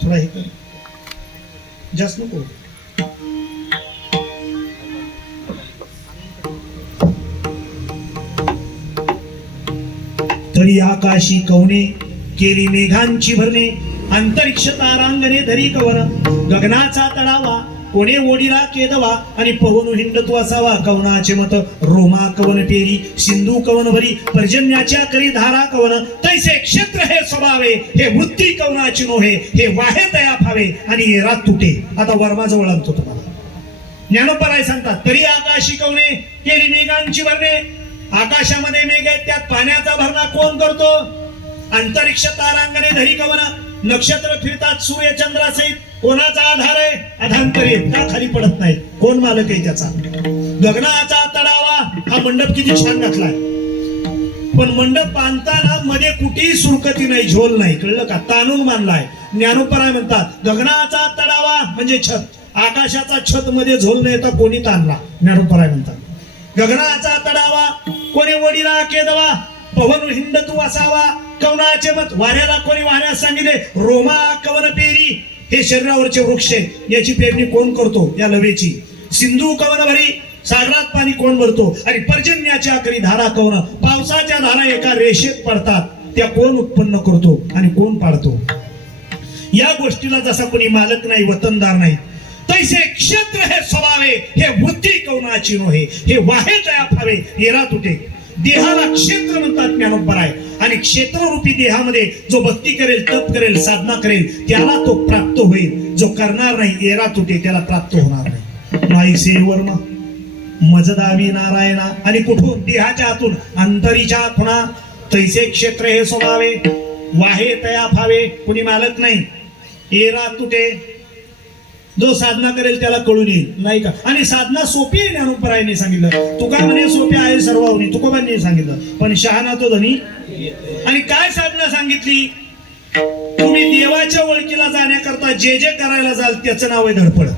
थोडा हे कर जास्त नको. तरी आकाशी कवने केली मेघांची भरणे अंतरिक्ष तारांगणे धरी कवन गगनाचा तडावा कोणे ओढीला केदवा आणि पवन हिंडतो असावा. कवनाचे मत रोमा कवन पेरी सिंधू कवन भरी पर्जन्याच्या करी धारा कवन तैसे क्षेत्र हे स्वभावे हे वृत्ती कवनाची नोहे हे वाहे तया फावे आणि रात तुटे. आता वर्माजवळ आणतो तुम्हाला. ज्ञानोपराय सांगतात तरी आकाशी कवने केली मेघांची भरणे. आकाशामध्ये मेघ आहेत त्यात पाण्याचा भरणा कोण करतो. अंतरिक्ष तारांगणे धरी कवना नक्षत्र फिरतात सूर्य चंद्रासहित कोणाचा आधार आहे. अधांतरी का खाली पडत नाही. कोण मालक आहे त्याचा. गगनाचा तडावा हा मंडप किती छान घातलाय पण मंडप बांधताना मध्ये कुठेही सुरकती नाही, झोल नाही. कळलं का. ताणून बांधलाय. ज्ञानोपराय म्हणतात गगनाचा तडावा म्हणजे छत. आकाशाचा छत मध्ये झोल नाही तर कोणी ताणला. ज्ञानोपराय म्हणतात गगनाचा तडावा कोणी वडीला केदवा पवन हिंडतू असावा. कवनाचे मत वाऱ्याला कोणी वाऱ्यास सांगितले. रोमा कवन पेरी हे शरीरावरचे वृक्ष याची पेरणी कोण करतो या लवेची. सिंधू कवन भरी सागरात पाणी कोण भरतो. आणि पर्जन्याच्या करी धारा कवन पावसाच्या धारा एका रेषेत पडतात त्या कोण उत्पन्न करतो आणि कोण पाडतो. या गोष्टीला जसा कोणी मालक नाही वतनदार नाही तैसे क्षेत्र हे स्वभावे हे वृत्ती कवनाची नोहे हे वाहे तया फावे येरा तुटे. देहाला क्षेत्र म्हणतात ज्ञानोपराय. आणि क्षेत्ररूपी देहामध्ये जो भक्ती करेल तप करेल साधना करेल त्याला तो प्राप्त होईल. जो करणार नाही येरा तुटे त्याला प्राप्त होणार नाही. नाहीसे वर्मा मजदावी नारायणा. आणि कुठून देहाच्या आतून अंतरीच्या खुणा तैसे क्षेत्र हे स्वभावे वाहे तया फावे, कुणी मालक नाही. एरा तुटे, जो साधना करेल त्याला कळून येईल, नाही का? आणि साधना सोपी आहे ज्ञानोपरायाने सांगितलं. तुका म्हणे सोपी आहे सर्वांनी, तुकोबांनी सांगितलं, पण शहाणा तो धनी. आणि काय साधना सांगितली? तुम्ही देवाच्या ओळखीला जाण्याकरता जे जे करायला जाल त्याचं नाव आहे धडपड.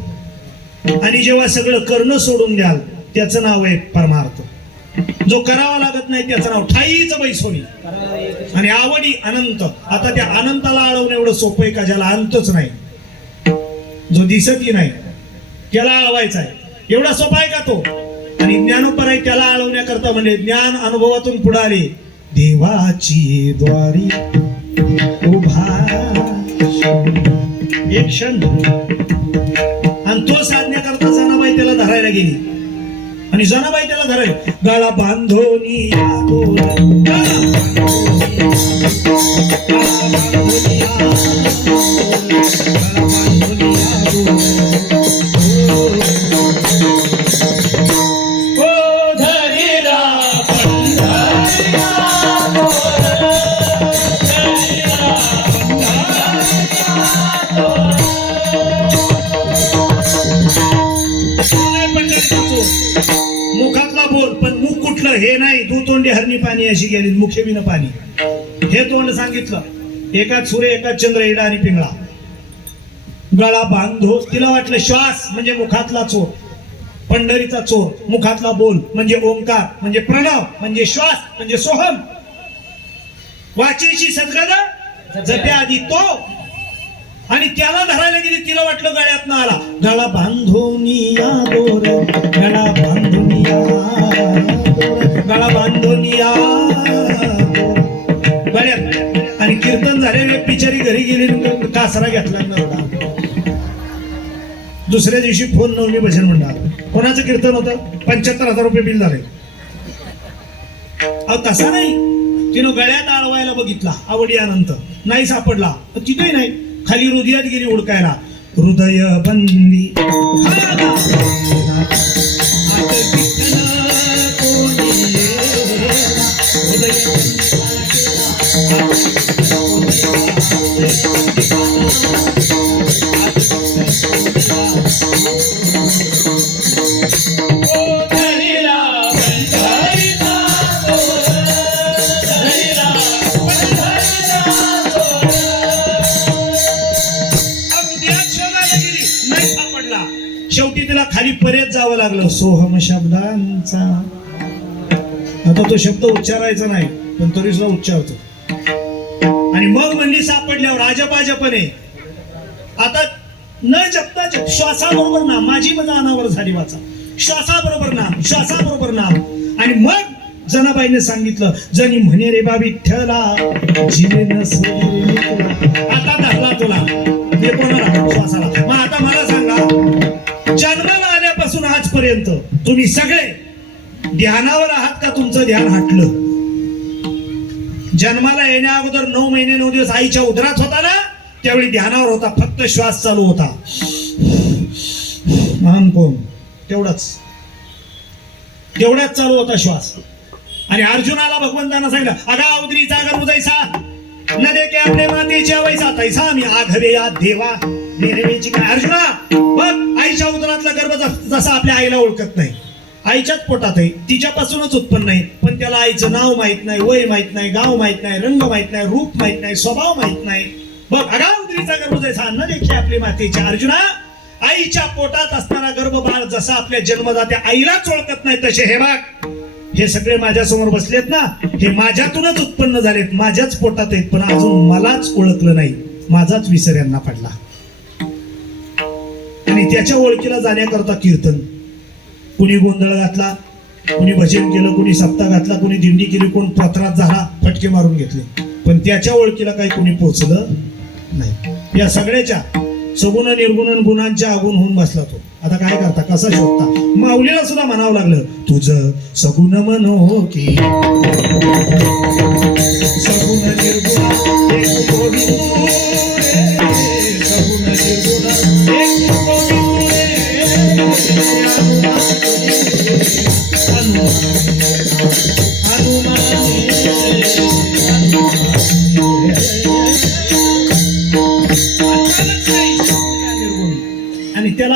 आणि जेव्हा सगळं करणं सोडून द्याल त्याचं नाव आहे परमार्थ. जो करावा लागत नाही त्याचं नाव ठाईच बैसोनी. आणि आवडी अनंत. आता त्या अनंताला अळवणं एवढं सोपं आहे का? ज्याला अंतच नाही, जो दिसतही नाही, त्याला अळवायचा आहे. एवढा सोपा आहे का तो? आणि ज्ञानोपराय त्याला अळवण्याकरता म्हणजे ज्ञान अनुभवातून पुढे आले. देवाची द्वारी उभा एक क्षण, आणि तो साधण्याकरता जनाबाई त्याला धरायला गेली. आणि जनाबाई त्याला धरायला, गळा बांधोनी मुखातला बोल, पण मुख कुठलं हे नाही. दुतोंडी हरणी पाणी अशी गेली, मुखे बिन पाणी. हे तोंड सांगितलं. एकाच सूर्य, एकाच चंद्र, इडा आणि पिंगळा. गळा बांधो, तिला वाटलं श्वास म्हणजे मुखातला चोर, पंढरीचा चोर. मुखातला बोल म्हणजे ओंकार, म्हणजे प्रणव, म्हणजे श्वास, म्हणजे सोहम. वाचेची सद्गदा जप्या आधी तो. आणि त्याला धरायला गेली. तिला वाटलं गळ्यात ना आला. गळा बांधोनिया दोर, गळा बांधोनिया दोर, गळा बांधोनिया गळ्यात. आणि कीर्तन झाले, बिचारी घरी गेली, कासरा घेतला नव्हता. दुसऱ्या दिवशी फोन नवनी भजन मंडळ. कोणाचं कीर्तन होतं? 75,000 रुपये बिल झाले. अहो तसा नाही, तिनं गळ्यात आळवायला बघितला आवडी अनंत, नाही सापडला. तिथेही नाही, खाली हृदयात गेली हुडकायला. हृदय बंदी शेवटी तिला खाली पर्यंत जावं लागलं. सोहम शब्दांचा. आता तो शब्द उच्चारायचा नाही, पण तरी सुद्धा उच्चारतो. आणि मग म्हणली सापडल्यावर राजपाजपणे, आता न जपता श्वासाबरोबर नाम. माझी मजा अनावर झाली वाचा. श्वासाबरोबर नाम, श्वासाबरोबर नाम. आणि मग जनाबाईने सांगितलं, जनी म्हणे रे बा विठ्ठला जीवे नसले. आता धरला तुला. हे कोणाला? श्वासाला. मग आता मला सांगा, जन्माला आल्यापासून आजपर्यंत तुम्ही सगळे ध्यानावर आहात का? तुमचं ध्यान हटलं? जन्माला येण्या अगोदर 9 महिने 9 दिवस आईच्या उदरात होता ना, त्यावेळी ध्यानावर होता. फक्त श्वास चालू होता. महान कोण? तेवढाच चालू होता श्वास. आणि अर्जुनाला भगवंतानं सांगितलं, अगा उदरीचा गर्भ जैसा न देखे आपले मातेच्या वैसा तैसा मी आघवे या देवा नेहमीची. काय अर्जुना बघ, आईच्या उदरातला गर्भ जसा आपल्या आईला ओळखत नाही, आईच्याच पोटात आहे, तिच्यापासूनच उत्पन्न आहे. पण त्याला आईचं नाव माहित नाही, वय माहित नाही, गाव माहित नाही, रंग माहित नाही, रूप माहित नाही, स्वभाव माहित नाही. बघ, अगा उदरीचा गर्भ जैसा न देखे आपले मातेच्या. अर्जुना, आईच्या पोटात असताना गर्भबाळ जसा आपल्या जन्मदात्या आईलाच ओळखत नाही, तसे हे बघ, हे सगळे माझ्या समोर बसलेत ना, हे माझ्यातूनच उत्पन्न झालेत, माझ्याच पोटात आहेत, पण अजून मलाच ओळखलं नाही. माझाच विसर यांना पडला. आणि त्याच्या ओळखीला जाण्याकरता कीर्तन. कुणी गोंधळ घातला, कुणी भजन केलं, कुणी सप्ताह घातला, कुणी दिंडी केली, कोण पत्रात झाला, फटके मारून घेतले. पण त्याच्या ओळखीला काही कुणी पोहोचलं नाही. या सगळ्याच्या सगुण निर्गुण गुणांच्या आगुण होऊन बसला तो. आता काय करता, कसा शोधता? माऊलीला सुद्धा म्हणावं लागलं, तुझं सगुण मनो की सगुण निर्गुण एक गोविंद सगुण निर्गुण एक गोविंद हनुमान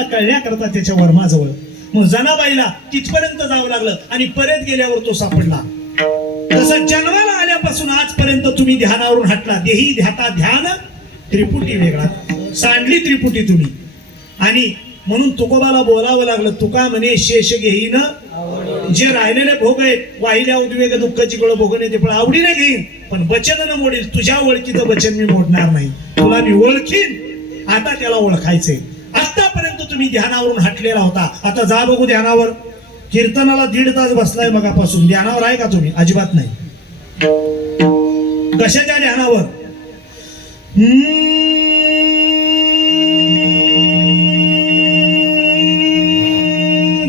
कळण्याकरता त्याच्या वर्माजवळ. मग जनाबाईला तिथपर्यंत जावं लागलं आणि परत गेल्यावर तो सापडला. तसं जन्माला आल्यापासून आजपर्यंत तुम्ही ध्यानावरून हटला. देही ध्याता ध्यान त्रिपुटी वेगळा, सांडली त्रिपुटी तुम्ही. आणि म्हणून तुकोबाला बोलावं लागलं. तुका म्हणे शेष घेईन जे राहिलेले भोग आहेत, वाहिल्या उद्वेग दुःखाची गळ भोगून येते, पण आवडीने घेईन, पण वचन न मोडील. तुझ्या ओळखीचं वचन मी मोडणार नाही. तुला मी ओळखीन, आता त्याला ओळखायचंय. आतापर्यंत तुम्ही ध्यानावरून हटलेला होता, आता जा बघू ध्यानावर. कीर्तनाला 1.5 तास बसलाय मगापासून. ध्यानावर आहे का तुम्ही? अजिबात नाही. कशाच्या ध्यानावर?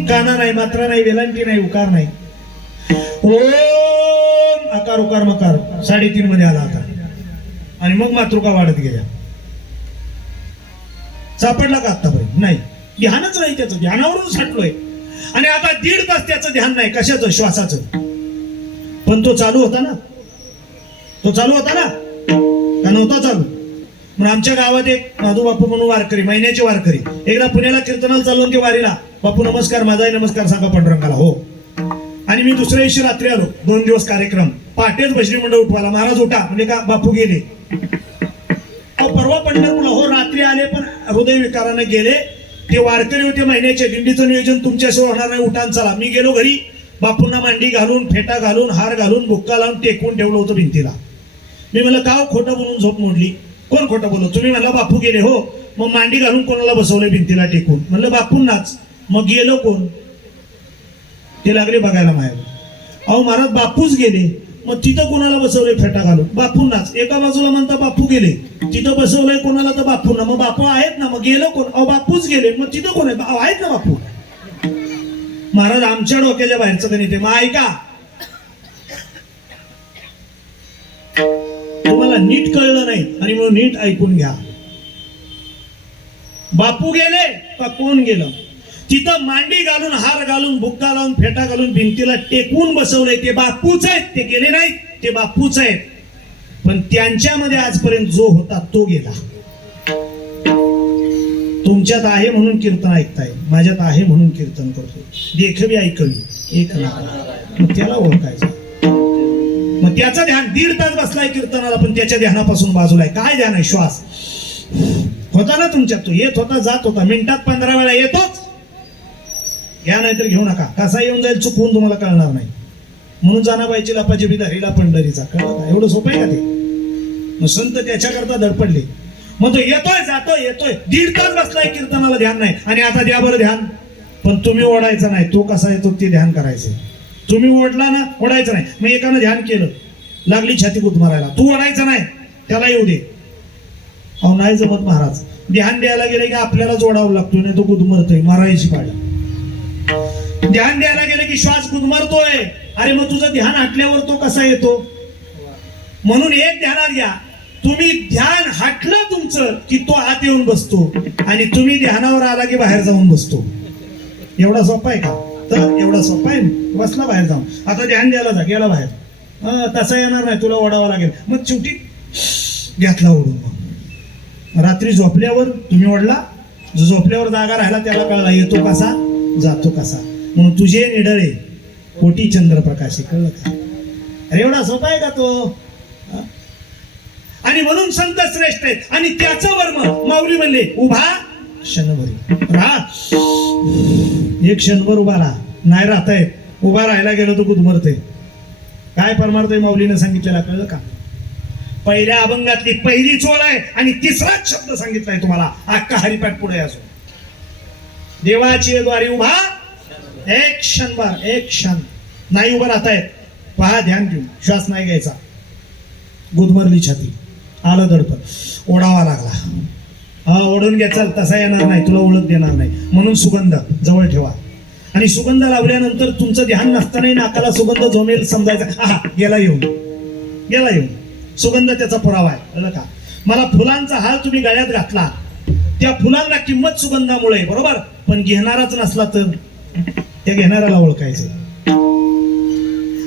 काना नाही, मात्रा नाही, वेलांटी नाही, उकार नाही. ओम आकार उकार मकार 3.5 मध्ये आला आता. आणि मग मातृका वाढत गेल्या. सापडला का आतापर्यंत? नाही. ध्यानच नाही त्याचं. ध्यानावरूनच हटलोय. आणि आता 1.5 तास त्याचं ध्यान नाही. कशाचं? श्वासाचं. पण तो चालू होता ना. तो चालू होता ना का नव्हता चालू? म्हणून आमच्या गावात एक माधू बापू म्हणून वारकरी, महिन्याचे वारकरी, एकदा पुण्याला कीर्तनाला चाललो. ते वारीला, बापू नमस्कार, माझाही नमस्कार सांगा पांडुरंगाला. हो. आणि मी दुसऱ्या दिवशी रात्री आलो. 2 दिवस कार्यक्रम. पहाटेच भजनी मंडळ उठवायला. महाराज उठा म्हणजे का? बापू गेले. परवा पंढरपूरला. हो, रात्री आले पण हृदय विकाराने गेले. ते वारकरी होते महिन्याचे. दिंडीचं नियोजन तुमच्याशिवाय होणार नाही, उठान चला. मी गेलो घरी. बापूंना मांडी घालून, फेटा घालून, हार घालून, बुक्का लावून टेकून ठेवलं होतं भिंतीला. मी म्हणलं का खोटं बोलून झोप मोडली? कोण खोटं बोललो? तुम्ही म्हणला बापू गेले. हो. मग मांडी घालून कोणाला बसवलंय भिंतीला टेकून? म्हणलं बापूंनाच. मग गेलो कोण? ते लागले बघायला माहेर. अहो महाराज बापूच गेले. मग तिथं कोणाला बसवलंय फेटा घालून? बापूंनाच. एका बाजूला म्हणता बापू गेले, तिथं बसवलंय कोणाला? तर बापूंना. मग बापू आहेत ना. मग गेलो कोण? अहो बापूच गेले. मग तिथं कोण आहे? आहेत ना बापू. महाराज आमच्या डोक्याच्या बाहेरचं गणित आहे. मग ऐका, तुम्हाला नीट कळलं नाही आणि मग नीट ऐकून घ्या. बापू गेले का कोण गेलं? तिथं मांडी घालून, हार घालून, बुक्का लावून, फेटा घालून भिंतीला टेकून बसवलंय. ते बापूच आहेत. ते गेले नाहीत. ते बापूच आहेत. पण त्यांच्यामध्ये आजपर्यंत जो होता तो गेला. तुमच्यात आहे म्हणून कीर्तन ऐकताय, माझ्यात आहे म्हणून कीर्तन करतो. देखवी ऐकवी एक ना, मग त्याला ओळखायचं. मग त्याचं ध्यान 1.5 तास बसलाय कीर्तनाला, पण त्याच्या ध्यानापासून बाजूला आहे. काय ध्यान आहे? श्वास होता ना तुमच्यात. तो येत होता, जात होता. मिनिटात 15 वेळा येतोच. घ्या नाहीतर घेऊ नका. कसा येऊन जाईल चुकवून तुम्हाला कळणार नाही. म्हणून जानाबाईची लपाची बिधारीला पंढरीचा. कळलं का? एवढं सोपं आहे का ते? मग संत त्याच्याकरता धडपडले. मग तो येतोय, जातोय, येतोय. 1.5 तास बसलाय कीर्तनाला, ध्यान नाही. आणि आता द्या बरं ध्यान. पण तुम्ही ओढायचा नाही. तो कसा येतो ते ध्यान करायचं. तुम्ही ओढला ना, ओढायचं नाही. मग एकानं ध्यान केलं, लागली छाती गुद मारायला. तू ओढायचं नाही, त्याला येऊ दे. अहो नाही जमत महाराज. ध्यान द्यायला गेले की आपल्याला जोडावं लागतोय, नाही तो गुदमरतोय. मारायची पाड. ध्यान द्यायला गेले की श्वास गुदमरतोय. अरे मग तुझं ध्यान हटल्यावर तो कसा येतो? म्हणून एक ध्यानात घ्या. तुम्ही ध्यान हटलं तुमचं की तो आत येऊन बसतो, आणि तुम्ही ध्यानावर आला की बाहेर जाऊन बसतो. एवढा सोपा आहे का? तर एवढा सोपा आहे. बसला बाहेर जाऊन. आता ध्यान द्यायला जा, गेला बाहेर. तसा येणार नाही, तुला ओढावं लागेल. मग शेवटी घेतला ओढून. मग रात्री झोपल्यावर तुम्ही ओढला, जो झोपल्यावर जागा राहिला त्याला कळला येतो कसा, जातो कसा. म्हणून तुझे निडळे कोटी चंद्रप्रकाशी. कळलं का? अरे एवढा सोपा आहे का तो? आणि म्हणून संत श्रेष्ठ आहेत. आणि त्याचं वर्म माऊली म्हणले, उभा क्षणभरी राहा. एक क्षणभर उभा राहा. नाही राहतायत. उभा राहायला गेलो तर गुदमरते. काय परमार्थ आहे माऊलीनं सांगितलेला? कळलं का? पहिल्या अभंगातली पहिली चोळ आहे आणि 3राच शब्द सांगितलाय तुम्हाला. अख्खा हरिपाठ पुढे असो. देवाची द्वारी उभा एक क्षणभर. एक क्षण नाही उभं राहतायत. पहा ध्यान घेऊन. श्वास नाही घ्यायचा. गुदमरली छाती, आलं दडपण, ओढावा लागला. हा ओढून घ्यायचा, तसा येणार नाही, तुला ओळख देणार नाही. म्हणून सुगंध जवळ ठेवा. आणि सुगंध लावल्यानंतर तुमचं ध्यान नसतानाही नाकाला सुगंध जमेल समजायचा. हा गेला येऊन, गेला येऊन. सुगंध त्याचा पुरावा आहे. कळलं का? मला फुलांचा हार तुम्ही गळ्यात घातला, त्या फुलांना किंमत सुगंधामुळे, बरोबर. पण घेणाराच नसला तर त्या घेणाऱ्याला ओळखायचं.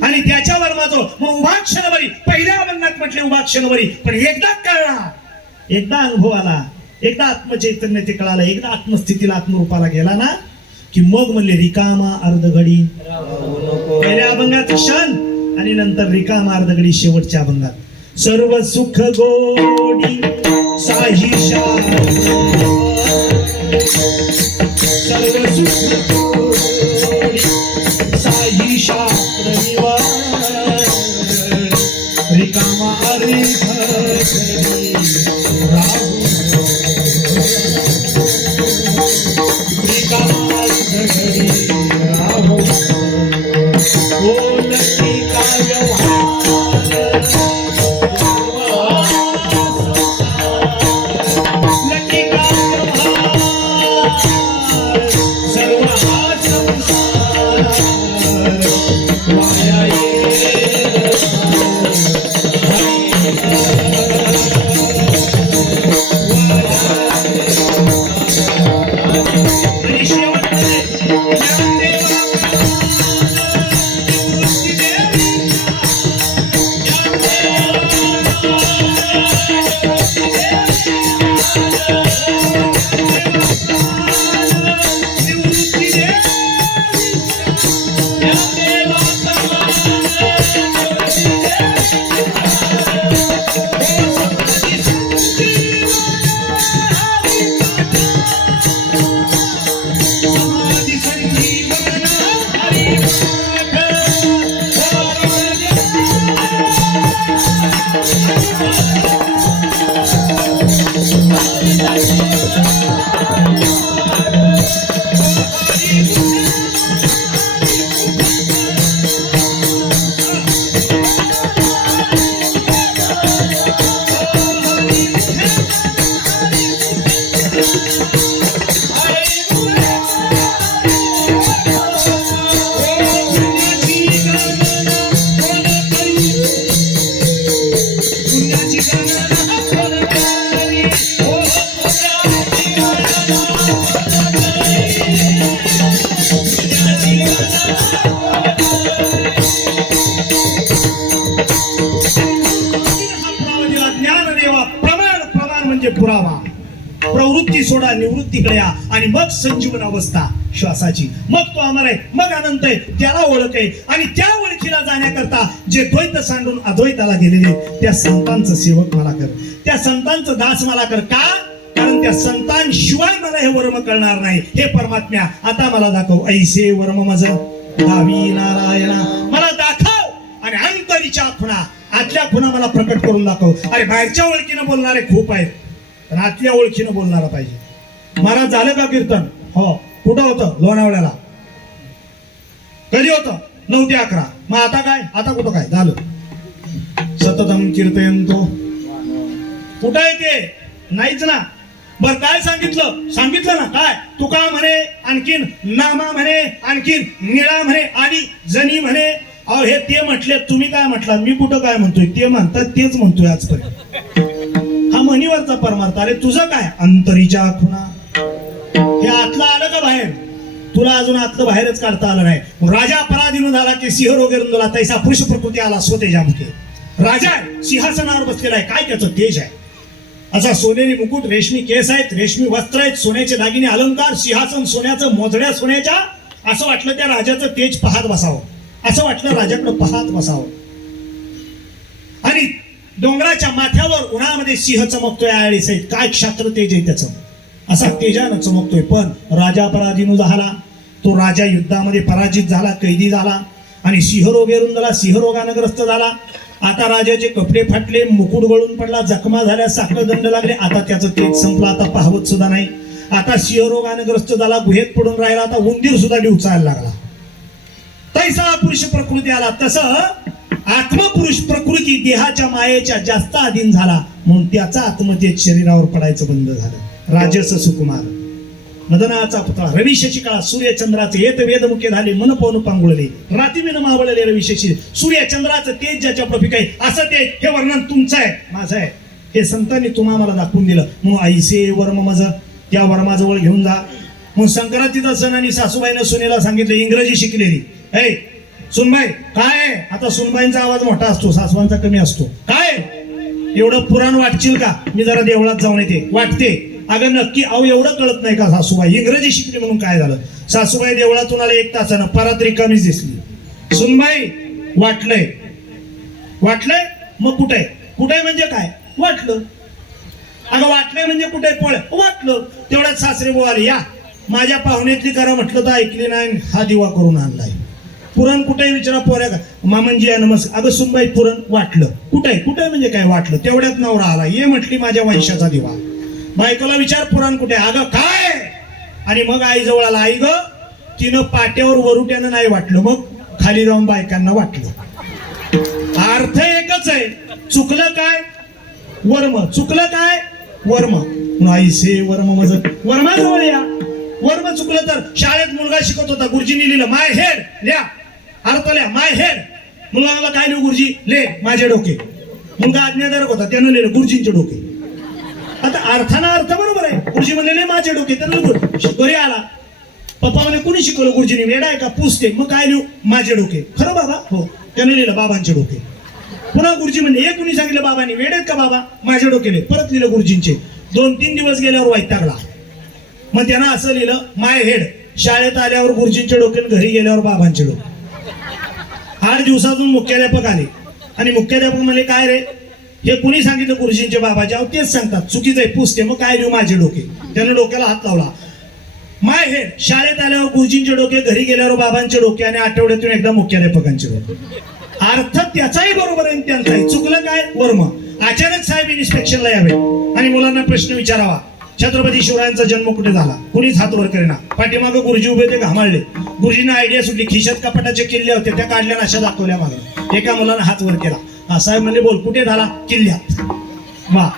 आणि त्याच्यावर माझं मग उभा क्षणभरी. पहिल्या अभंगात म्हटले उभा क्षणभरी, पण एकदा कळला, एकदा अनुभव आला एकदा आत्मचैतन्य ते कळालं, एकदा आत्मस्थितीला आत्मरूपाला गेला ना की मग म्हणले रिकामा अर्धघडी पहिल्या अभंगात क्षण आणि नंतर रिकामा अर्धघडी शेवटच्या अभंगात सर्व सुख गोडी साहिशा सर्व सुख गोडी साहिशा रविवार रिकामा अर्धघडी राहू रिकामा अर्धघडी राहू बोलती का व्यवहार लटी का व्यवहार सर्व हा संसार माया आणि शेवटमध्ये ज्ञानदेवा ज्ञानदेवा प्रमाण म्हणजे पुरावा प्रवृत्ती सोडा निवृत्तीकडे या आणि मग संजीवन अवस्था श्वासाची मग तो अमर आहे मग अनंत आहे त्याला ओळख आहे आणि त्या ओळखीला जाण्याकरता जे द्वैत सांडून अद्वैताला गेलेले त्या संतांचं सेवक मला कर त्या संतांचं दास मला कर का कारण त्या संतांशिवाय मला हे वर्म कळणार नाही हे परमात्म्या आता मला दाखव ऐसे वर्म मज दावी नारायणा मला दाखव आणि अंतरीच्या खुणा आतल्या खुणा मला प्रकट करून दाखव अरे बाहेरच्या ओळखीनं बोलणारे खूप आहेत पण आतल्या ओळखीनं बोलणारा पाहिजे महाराज झालं का कीर्तन हो कुठं होतं लोणावळ्याला कधी होतं 9 ते 11 मग आता काय आता कुठं काय झालं सततम कीर्तयंतो कुठं आहे ते नाहीच ना बर काय सांगितलं ना काय तुका म्हणे आणखीन नामा म्हणे आणखीन निळा म्हणे आणि जनी म्हणे अहो हे ते म्हटले तुम्ही काय म्हटला मी कुठं काय म्हणतोय ते म्हणतात तेच म्हणतोय आजपर्यंत हा म्हणीवरचा परमार्थ अरे तुझं काय अंतरीच्या खुणा हे आतलं आलं का बाहेर तुला अजून आतलं बाहेरच काढता आलं नाही राजा पराधीन झाला की सिंह वगैरे झाला तैसा पुरुष प्रकृती आला स्वतेजामुखे राजा आहे सिंहासनावर बसलेला आहे काय त्याचं तेज आहे असा सोनेरी मुकुट रेशमी केस आहेत रेशमी वस्त्र आहेत सोन्याचे दागिने अलंकार सिंहासन सोन्याचं मोजड्या सोन्याच्या असं वाटलं त्या राजाचं तेज पाहत बसावं असं वाटलं राजाकडे पाहत बसावं आणि डोंगराच्या माथ्यावर उन्हामध्ये सिंह चमकतोय आळी सहित काय क्षात्र तेज आहे त्याचं असा तेजानं चमकतोय पण राजा पराधीन झाला तो राजा युद्धामध्ये पराजित झाला कैदी झाला आणि सिंहरोग येऊन झाला सिंहरोगानं ग्रस्त झाला आता राजाचे कपडे फाटले मुकुट गळून पडला जखमा झाल्या साखर दंड लागले आता त्याचं तेज संपलं आता पाहवत सुद्धा नाही आता सिंहरोगानं ग्रस्त झाला गुहेत पडून राहिला आता उंदीर सुद्धा डिवचायला लागला तैसा पुरुष प्रकृती आला तसं आत्मपुरुष प्रकृती देहाच्या मायेच्या जास्त अधीन झाला म्हणून त्याचा आत्मतेज शरीरावर पडायचं बंद झालं राजस सुकुमार मदनाचा पुतळा रवी शशिकाळा सूर्यचंद्राचे येत वेद मुख्य झाले मन पावून पांगुळले रातीमीन मावळले रवी शशी सूर्यचंद्राचं तेज ज्याच्या प्रफिक आहे असं ते हे वर्णन तुमचं आहे माझं आहे हे संतांनी तुम्हाला मला दाखवून दिलं म्हणून आईसे वर्म मज त्या वर्माजवळ घेऊन जा म्हणून संक्रांतीचा सण आणि सासूबाईनं सुनेला सांगितलं इंग्रजी शिकलेली ए सुनबाई काय आहे आता सुनबाईंचा आवाज मोठा असतो सासवांचा कमी असतो काय एवढं पुराण वाटशील का मी जरा देवळात जाऊन येते वाटते अगं नक्की अहो एवढं कळत नाही का सासूबाई इंग्रजी शिकली म्हणून काय झालं सासूबाई देवळातून आले 1 तासानं परत रिकामीच दिसली सुनबाई वाटलंय मग कुठे म्हणजे काय वाटलं अगं वाटलंय म्हणजे कुठे पोळ वाटलं तेवढ्यात सासरे बोलाले या माझ्या पाहुण्यातली करा म्हटलं तर ऐकली नाही हा दिवा करून आणलाय पुरण कुठे विचारा पोऱ्या का मामनजी या नमस्कार अगं सुनबाई पुरण वाटलं कुठे म्हणजे काय वाटलं तेवढ्यात नवरा आला ये म्हटली माझ्या वंशाचा दिवा बायकोला विचार पुरण कुठे अगं काय आणि मग आई जवळ आला आई ग तिनं पाट्यावर वरुट्यानं नाही वाटलं मग खाली जाऊन बायकांना वाटलं अर्थ एकच आहे चुकलं काय वर्म नाहीसे वर्म जवळ या वर्म चुकलं तर शाळेत मुलगा शिकत होता गुरुजींनी लिहिलं माय हेड लिहा अर्थ लिहा माय हेड मुलाला काय लिहू गुरुजी ले माझे डोके मुलगा आज्ञाधारक होता त्यानं लिहिलं गुरुजींचे डोके आता अर्थाना अर्थ बरोबर आहे गुरुजी म्हणले माझे डोके त्यानं घरी आला पप्पा म्हणे कुणी शिकवलं गुरुजीने वेडा आहे का पुसते मग काय लिहू माझे डोके खरं बाबा हो त्यानं लिहिलं बाबांचे डोके पुन्हा गुरुजी म्हणले हे कुणी सांगितलं बाबांनी वेडेत का बाबा माझ्या डोक्याने परत लिहिलं गुरुजींचे 2-3 दिवस गेल्यावर वैतागला मग त्यानं असं लिहिलं माय हेड शाळेत आल्यावर गुरुजींच्या डोक्याने घरी गेल्यावर बाबांचे डोके 8 दिवसातून मुख्याध्यापक आले आणि मुख्याध्यापक म्हणले काय रे हे कुणी सांगितलं गुरुजींचे बाबाचे अहो तेच सांगतात चुकीचं आहे पुसते मग काय लिहू माझे डोके त्याने डोक्याला हात लावला माय हेड शाळेत आल्यावर गुरुजींचे डोके घरी गेल्यावर बाबांचे डोके आणि आठवड्यातून एकदा मुख्याध्यापकांचे डोके अर्थ त्याचाही बरोबर आहे त्यांचाही चुकलं काय वर्म अचानक साहेब इन्स्पेक्शनला यावे आणि मुलांना प्रश्न विचारावा छत्रपती शिवरायांचा जन्म कुठे झाला कुणीच हात वर करेना पाठीमागे गुरुजी उभे ते घामाळले गुरुजींना आयडिया सुटली खिशात कपाटाचे किल्ले होते त्या काढल्या अशा दाखवल्या मागे एका मुलानं हात वर केला साहेब म्हणले बोल कुठे झाला किल्ल्यात वा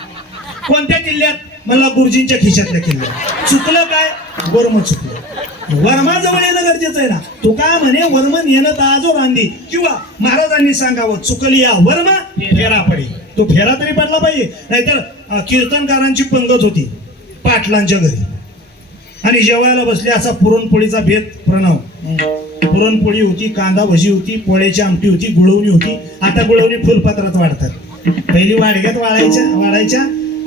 कोणत्या किल्ल्यात मला गुरुजींच्या खिशातल्या किल्ल्यात चुकलं काय वर्म चुकलं वर्माजवळ येणं गरजेचं आहे ना तो काय म्हणे वर्म नेणं ताजो रांधी किंवा महाराजांनी सांगावं चुकली या वर्म फेरा पडे तो फेरा तरी पडला पाहिजे नाहीतर कीर्तनकारांची पंगत होती पाटलांच्या घरी आणि जेवायला बसले असा पुरणपोळीचा भेद प्रणव पुरणपोळी होती कांदा भजी होती पोळ्याची आमटी होती गुळवणी होती आता गुळवणी फुलपात्रात वाढतात पहिली वाडग्यात वाढायच्या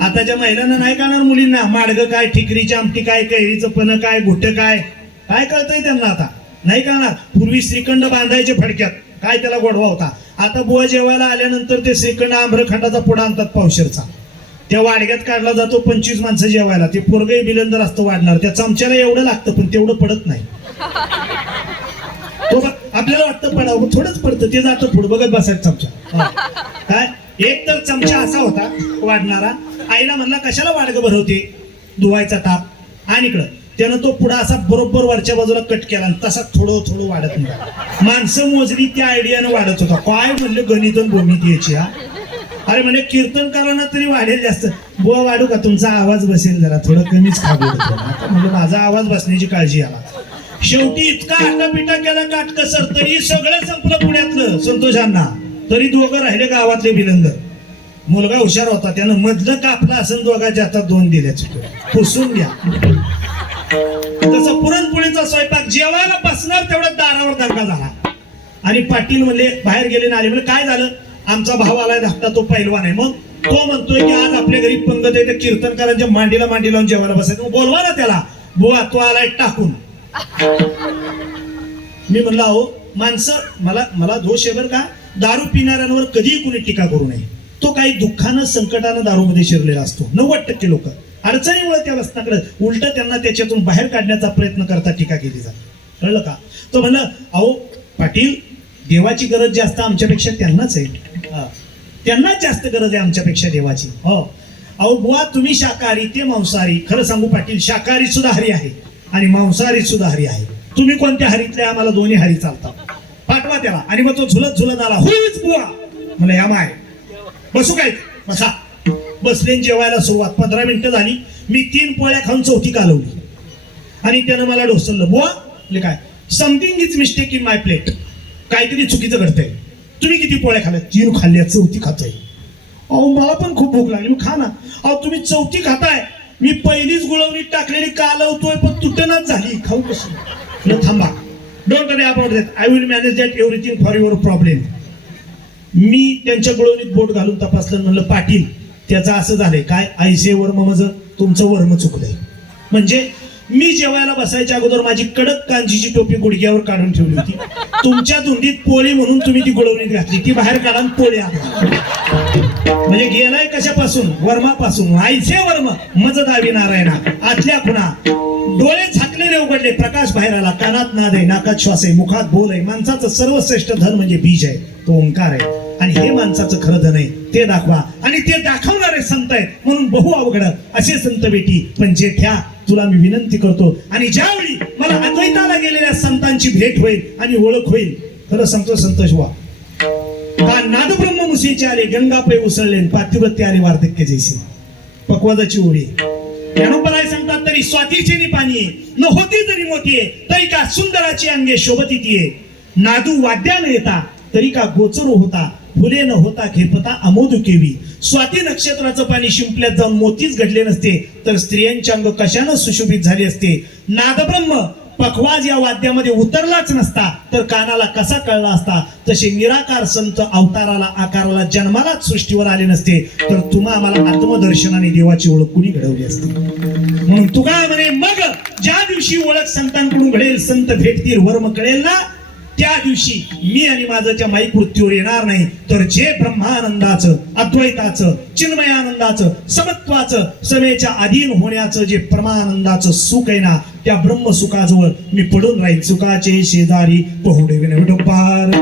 आताच्या महिलांना नाही कळणार मुलींना माडगं काय ठिकरीची आमटी काय कैरीचं पण काय घुट्ट काय कळतंय त्यांना आता नाही कळणार पूर्वी श्रीखंड बांधायचे फडक्यात काय त्याला गोडवा होता आता बुवा जेवायला आल्यानंतर ते श्रीखंड आम्रखंडाचा पुडा आणतात पावशेरचा त्या वाडग्यात काढला जातो 25 माणसं जेवायला ते पोरगही बिलंदर असतं वाढणार त्या चमच्याला एवढं लागतं पण तेवढं पडत नाही तो आपल्याला वाटतं पडावं थोडंच पडतं ते जातं पुढं बघत बसायचं चमचा काय एक तर चमचा असा होता वाढणारा आईला म्हणला कशाला वाडगं भरवते धुवायचा ताप आणि इकडं त्यानं तो पुढा असा बरोबर वरच्या बाजूला कट केला आणि तसा थोडं वाढत नाही माणसं मोजली त्या आयडियानं वाढत होता काय म्हणलं गणित आणि भूमिती याची हा अरे म्हणजे कीर्तनकारांना तरी वाढेल जास्त बुवा वाढू का तुमचा आवाज बसेल जरा थोडं कमीच खा म्हणजे माझा आवाज बसण्याची काळजी आला शेवटी इतका आटापिटा केला काटकसर तरी सगळं संपलं पुण्यातलं संतोषांना तरी दोघं राहिले गावातले बिलंदर मुलगा हुशार होता त्यानं मधलं कापलं असं दोघांच्या हातात 2 दिल्याचे पुसून घ्या तसं पुरणपोळीचा स्वयंपाक जेवायला बसणार तेवढ्या दारावर दंगा झाला आणि पाटील म्हणले बाहेर गेले ना आले म्हणजे काय झालं आमचा भाव आलाय धाकटा तो पैलवान आहे मग तो म्हणतोय की आज आपल्या घरी पंगत आहे त्या कीर्तनकारांच्या मांडी लावून जेवायला बसायचं बोलवा ना त्याला बुवा तो आलाय टाकून मी म्हणलं अहो माणसं मला दोष आहे बरं का दारू पिणाऱ्यांवर कधीही कुणी टीका करू नये तो काही दुःखानं संकटानं दारूमध्ये शिरलेला असतो 90% लोक अडचणीमुळे त्या वस्ताकडे उलट त्यांना त्याच्यातून बाहेर काढण्याचा प्रयत्न करता टीका केली जाते कळलं का तो म्हणलं अहो पाटील देवाची गरज जास्त आमच्यापेक्षा त्यांनाच आहे त्यांनाच जास्त गरज आहे आमच्यापेक्षा देवाची हो अहो बुवा तुम्ही शाकाहारी ते मांसाहारी खरं सांगू पाटील शाकाहारी सुद्धा हरी आहे आणि मांसाहारी सुद्धा हरी आहे तुम्ही कोणत्या हरीतले आम्हाला दोन्ही हरी चालतात पाठवा त्याला आणि मग तो झुलत आला होईच बुवा मला या माय बसू काय बसा बसले जेवायला सुरुवात 15 मिनिटं झाली मी 3 पोळ्या खाऊन 4थी कालवली आणि त्यानं मला डोसलं बुवा म्हणजे काय something is mistake in my plate काहीतरी चुकीचं घडतंय तुम्ही किती पोळ्या खाल्ल्या 3 खाल्ल्या 4थी खातोय अहो मला पण खूप भूक लागली मग खा ना अहो तुम्ही 4थी खाताय मी पहिलीच गुळवणी टाकलेली कालवतोय पण तुटनाच झाली खाऊ कशी थांबा don't worry about that I will manage that everything for your problem मी त्यांच्या गुळवणीत बोट घालून तपासलं म्हणलं पाटील त्याचं असं झालंय काय आईसे वर्म माझं तुमचं वर्म चुकलंय. म्हणजे मी जेवायला बसायच्या अगोदर माझी कडक कांजीची टोपी गुडघ्यावर काढून ठेवली होती. तुमच्या धुंडीत पोळी म्हणून तुम्ही ती गुळवणीत घातली, ती बाहेर काढा आणि पोळी आणा. म्हणजे गेलाय कशापासून? वर्मापासून. आईचे वर्म मज दावी नारायणा. आतल्या खुणा डोळे झाकलेले उघडले, प्रकाश बाहेर आला. कानात नाद आहे, नाकात श्वास आहे, मुखात बोल आहे. माणसाचं सर्वश्रेष्ठ धन म्हणजे बीज आहे, तो ओंकार आहे. आणि हे माणसाचं खरं धन आहे, ते दाखवा. आणि ते दाखवणारे संत आहेत, म्हणून बहु अवघड असे संत बेटी. पण जेठ्या तुला मी विनंती करतो, आणि ज्यावेळी मला अद्वैताला गेलेल्या संतांची भेट होईल आणि ओळख होईल, खरं सांगतो संतोष व्हा. का नाद ब्रह्म मुसीचे आले, गंगा पै उसळले, पातिव्रत्य आले वार्धक्य जैसे. पक्वादाची ओळी ज्ञानोपराय सांगतात, तरी स्वातीचे पाणी न होती जरी मोती तरी का सुंदराची अंगे शोभती तिये. नादू वाद्या न येता तरी का गोचर होता, फुले न होता खेपता अमोद केवी. स्वाती नक्षत्राचं पाणी शिंपल्यात जाऊन मोतीच घडले नसते, तर स्त्रियांचे अंग कशानं सुशोभित झाले असते. नादब्रह्म पखवाज या वाद्यामध्ये उतरलाच नसता, तर कानाला कसा कळला असता. तसे निराकार संत अवताराला आकाराला जन्मालाच सृष्टीवर आले नसते, तर तुम्हा आम्हाला आत्मदर्शनाने देवाची ओळख कुणी घडवली असते. म्हणून तुका म्हणे, मग ज्या दिवशी ओळख संतांकडून घडेल, संत भेटतील, वर्म कळेल ना, त्या दिवशी मी आणि माझं त्या माईक मृत्यूवर येणार नाही. तर जे ब्रह्मानंदाचं, अद्वैताचं, चिन्मयानंदाचं, समत्वाचं, समेच्या अधीन होण्याचं जे परमानंदाचं सुख आहे ना, त्या ब्रह्मसुखाजवळ मी पडून राहील. सुखाचे शेजारी पहुडे विनोडोपार.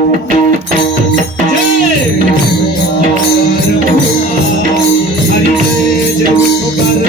हरी जय जय विठोबार.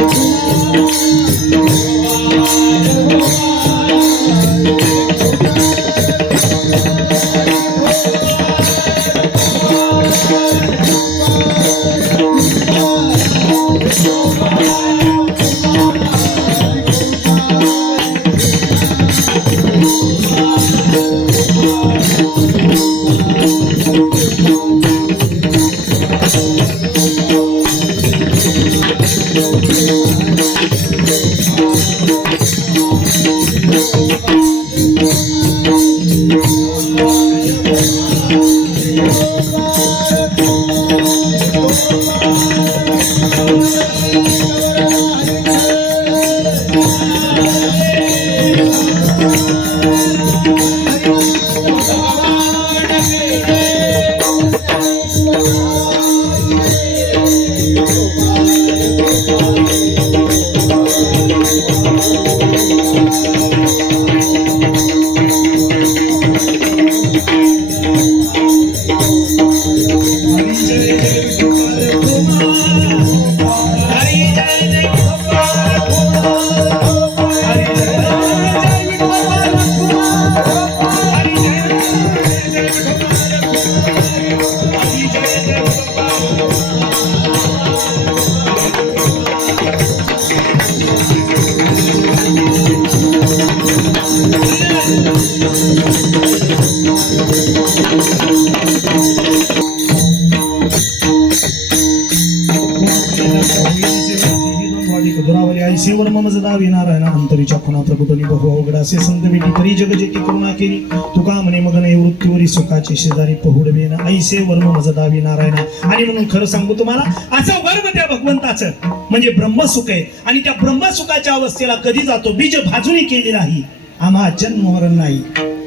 सेवर मम सदा विनारायण अंतरीच्या खुणा प्रभुतनी बहु अवघड असे संत बेटी. तरी जग जेकी करुणा केली, तुका म्हणे मग नाही वृत्तीवरी सुखाचे शेजारी पहुडवे ना. ऐसे वर्म मज दावी नारायण. आणि म्हणून खरं सांगू तुम्हाला, असं वर्म त्या भगवंताचं म्हणजे ब्रह्मसुख आहे. आणि त्या ब्रह्मसुखाच्या अवस्थेला कधी जातो? बीज भाजून केली नाही, आम्हा जन्म मरण नाही.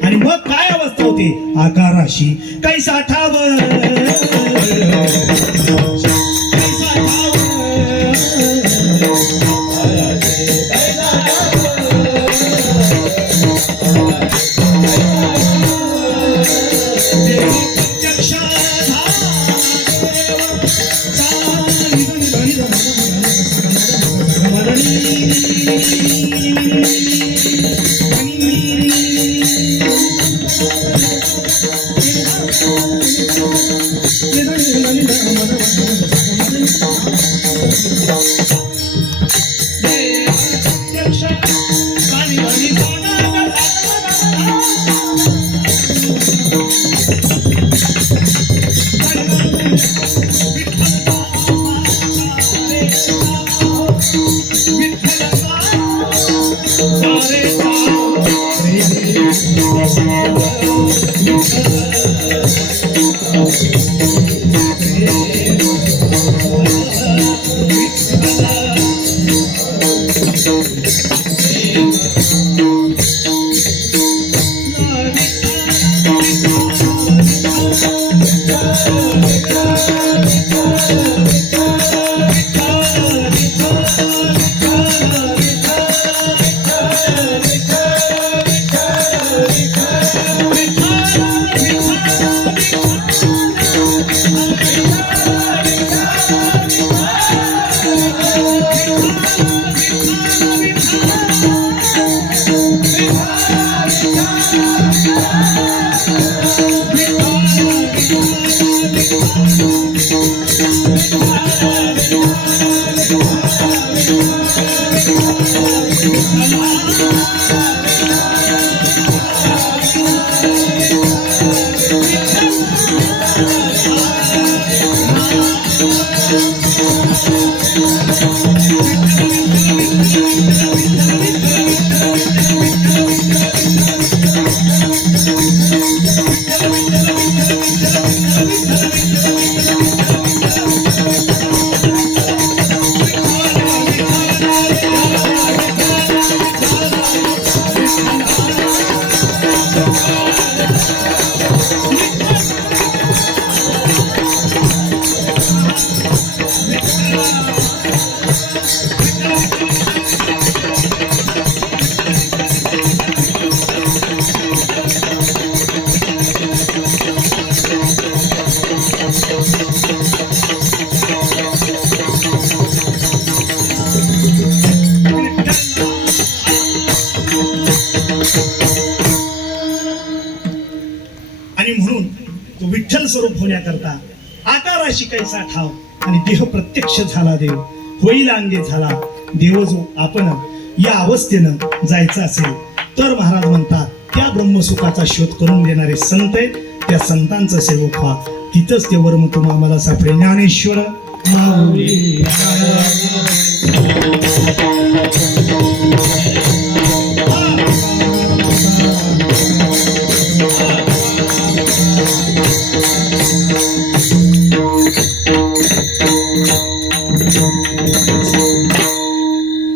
आणि मग काय अवस्था होते? आकाराशी काही साठावर आणि म्हणून तो विठ्ठल स्वरूप होण्याकरता आकाराशी कैसा ठाव आणि देह प्रत्यक्ष झाला देव होईल अंगे झाला देव जो आपण या अवस्थेनं जायचं असेल तर महाराज म्हणतात त्या ब्रह्मसुखाचा शोध करून देणारे संत आहेत त्या संतांचं सेवक व्हा तिथंच ते वर्म तुम्हाला सापडेल ज्ञानेश्वर माऊली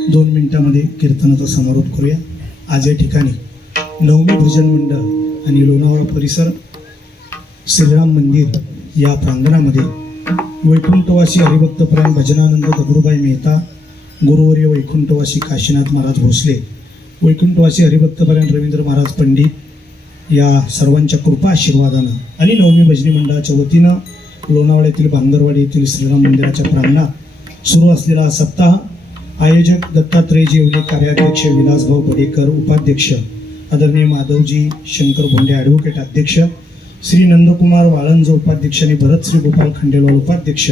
दोन मिनिटांमध्ये कीर्तनाचा समारोप करूया. आज या ठिकाणी नवमी भजन मंडळ आणि लोणावळा परिसर श्रीराम मंदिर या प्रांगणामध्ये वैकुंठवासी हरिभक्तपरायण भजनानंद दगडूबाई मेहता गुरुवर्य वैकुंठवासी काशीनाथ महाराज भोसले वैकुंठवासी हरिभक्तपरायण रवींद्र महाराज पंडित या सर्वांच्या कृपा आशीर्वादानं आणि नवमी भजनी मंडळाच्या वतीनं लोणावळ्यातील भांगरवाडी येथील श्रीराम मंदिराच्या प्रांगणात सुरू असलेला हा सप्ताह आयोजक दत्तात्रय जेवले कार्याध्यक्ष विलासभाऊ बडेकर उपाध्यक्ष आदरणीय माधवजी शंकर भोंडे ॲडव्होकेट अध्यक्ष श्री नंदकुमार वाळंज उपाध्यक्ष आणि भरत श्री गोपाल खंडेलवाल उपाध्यक्ष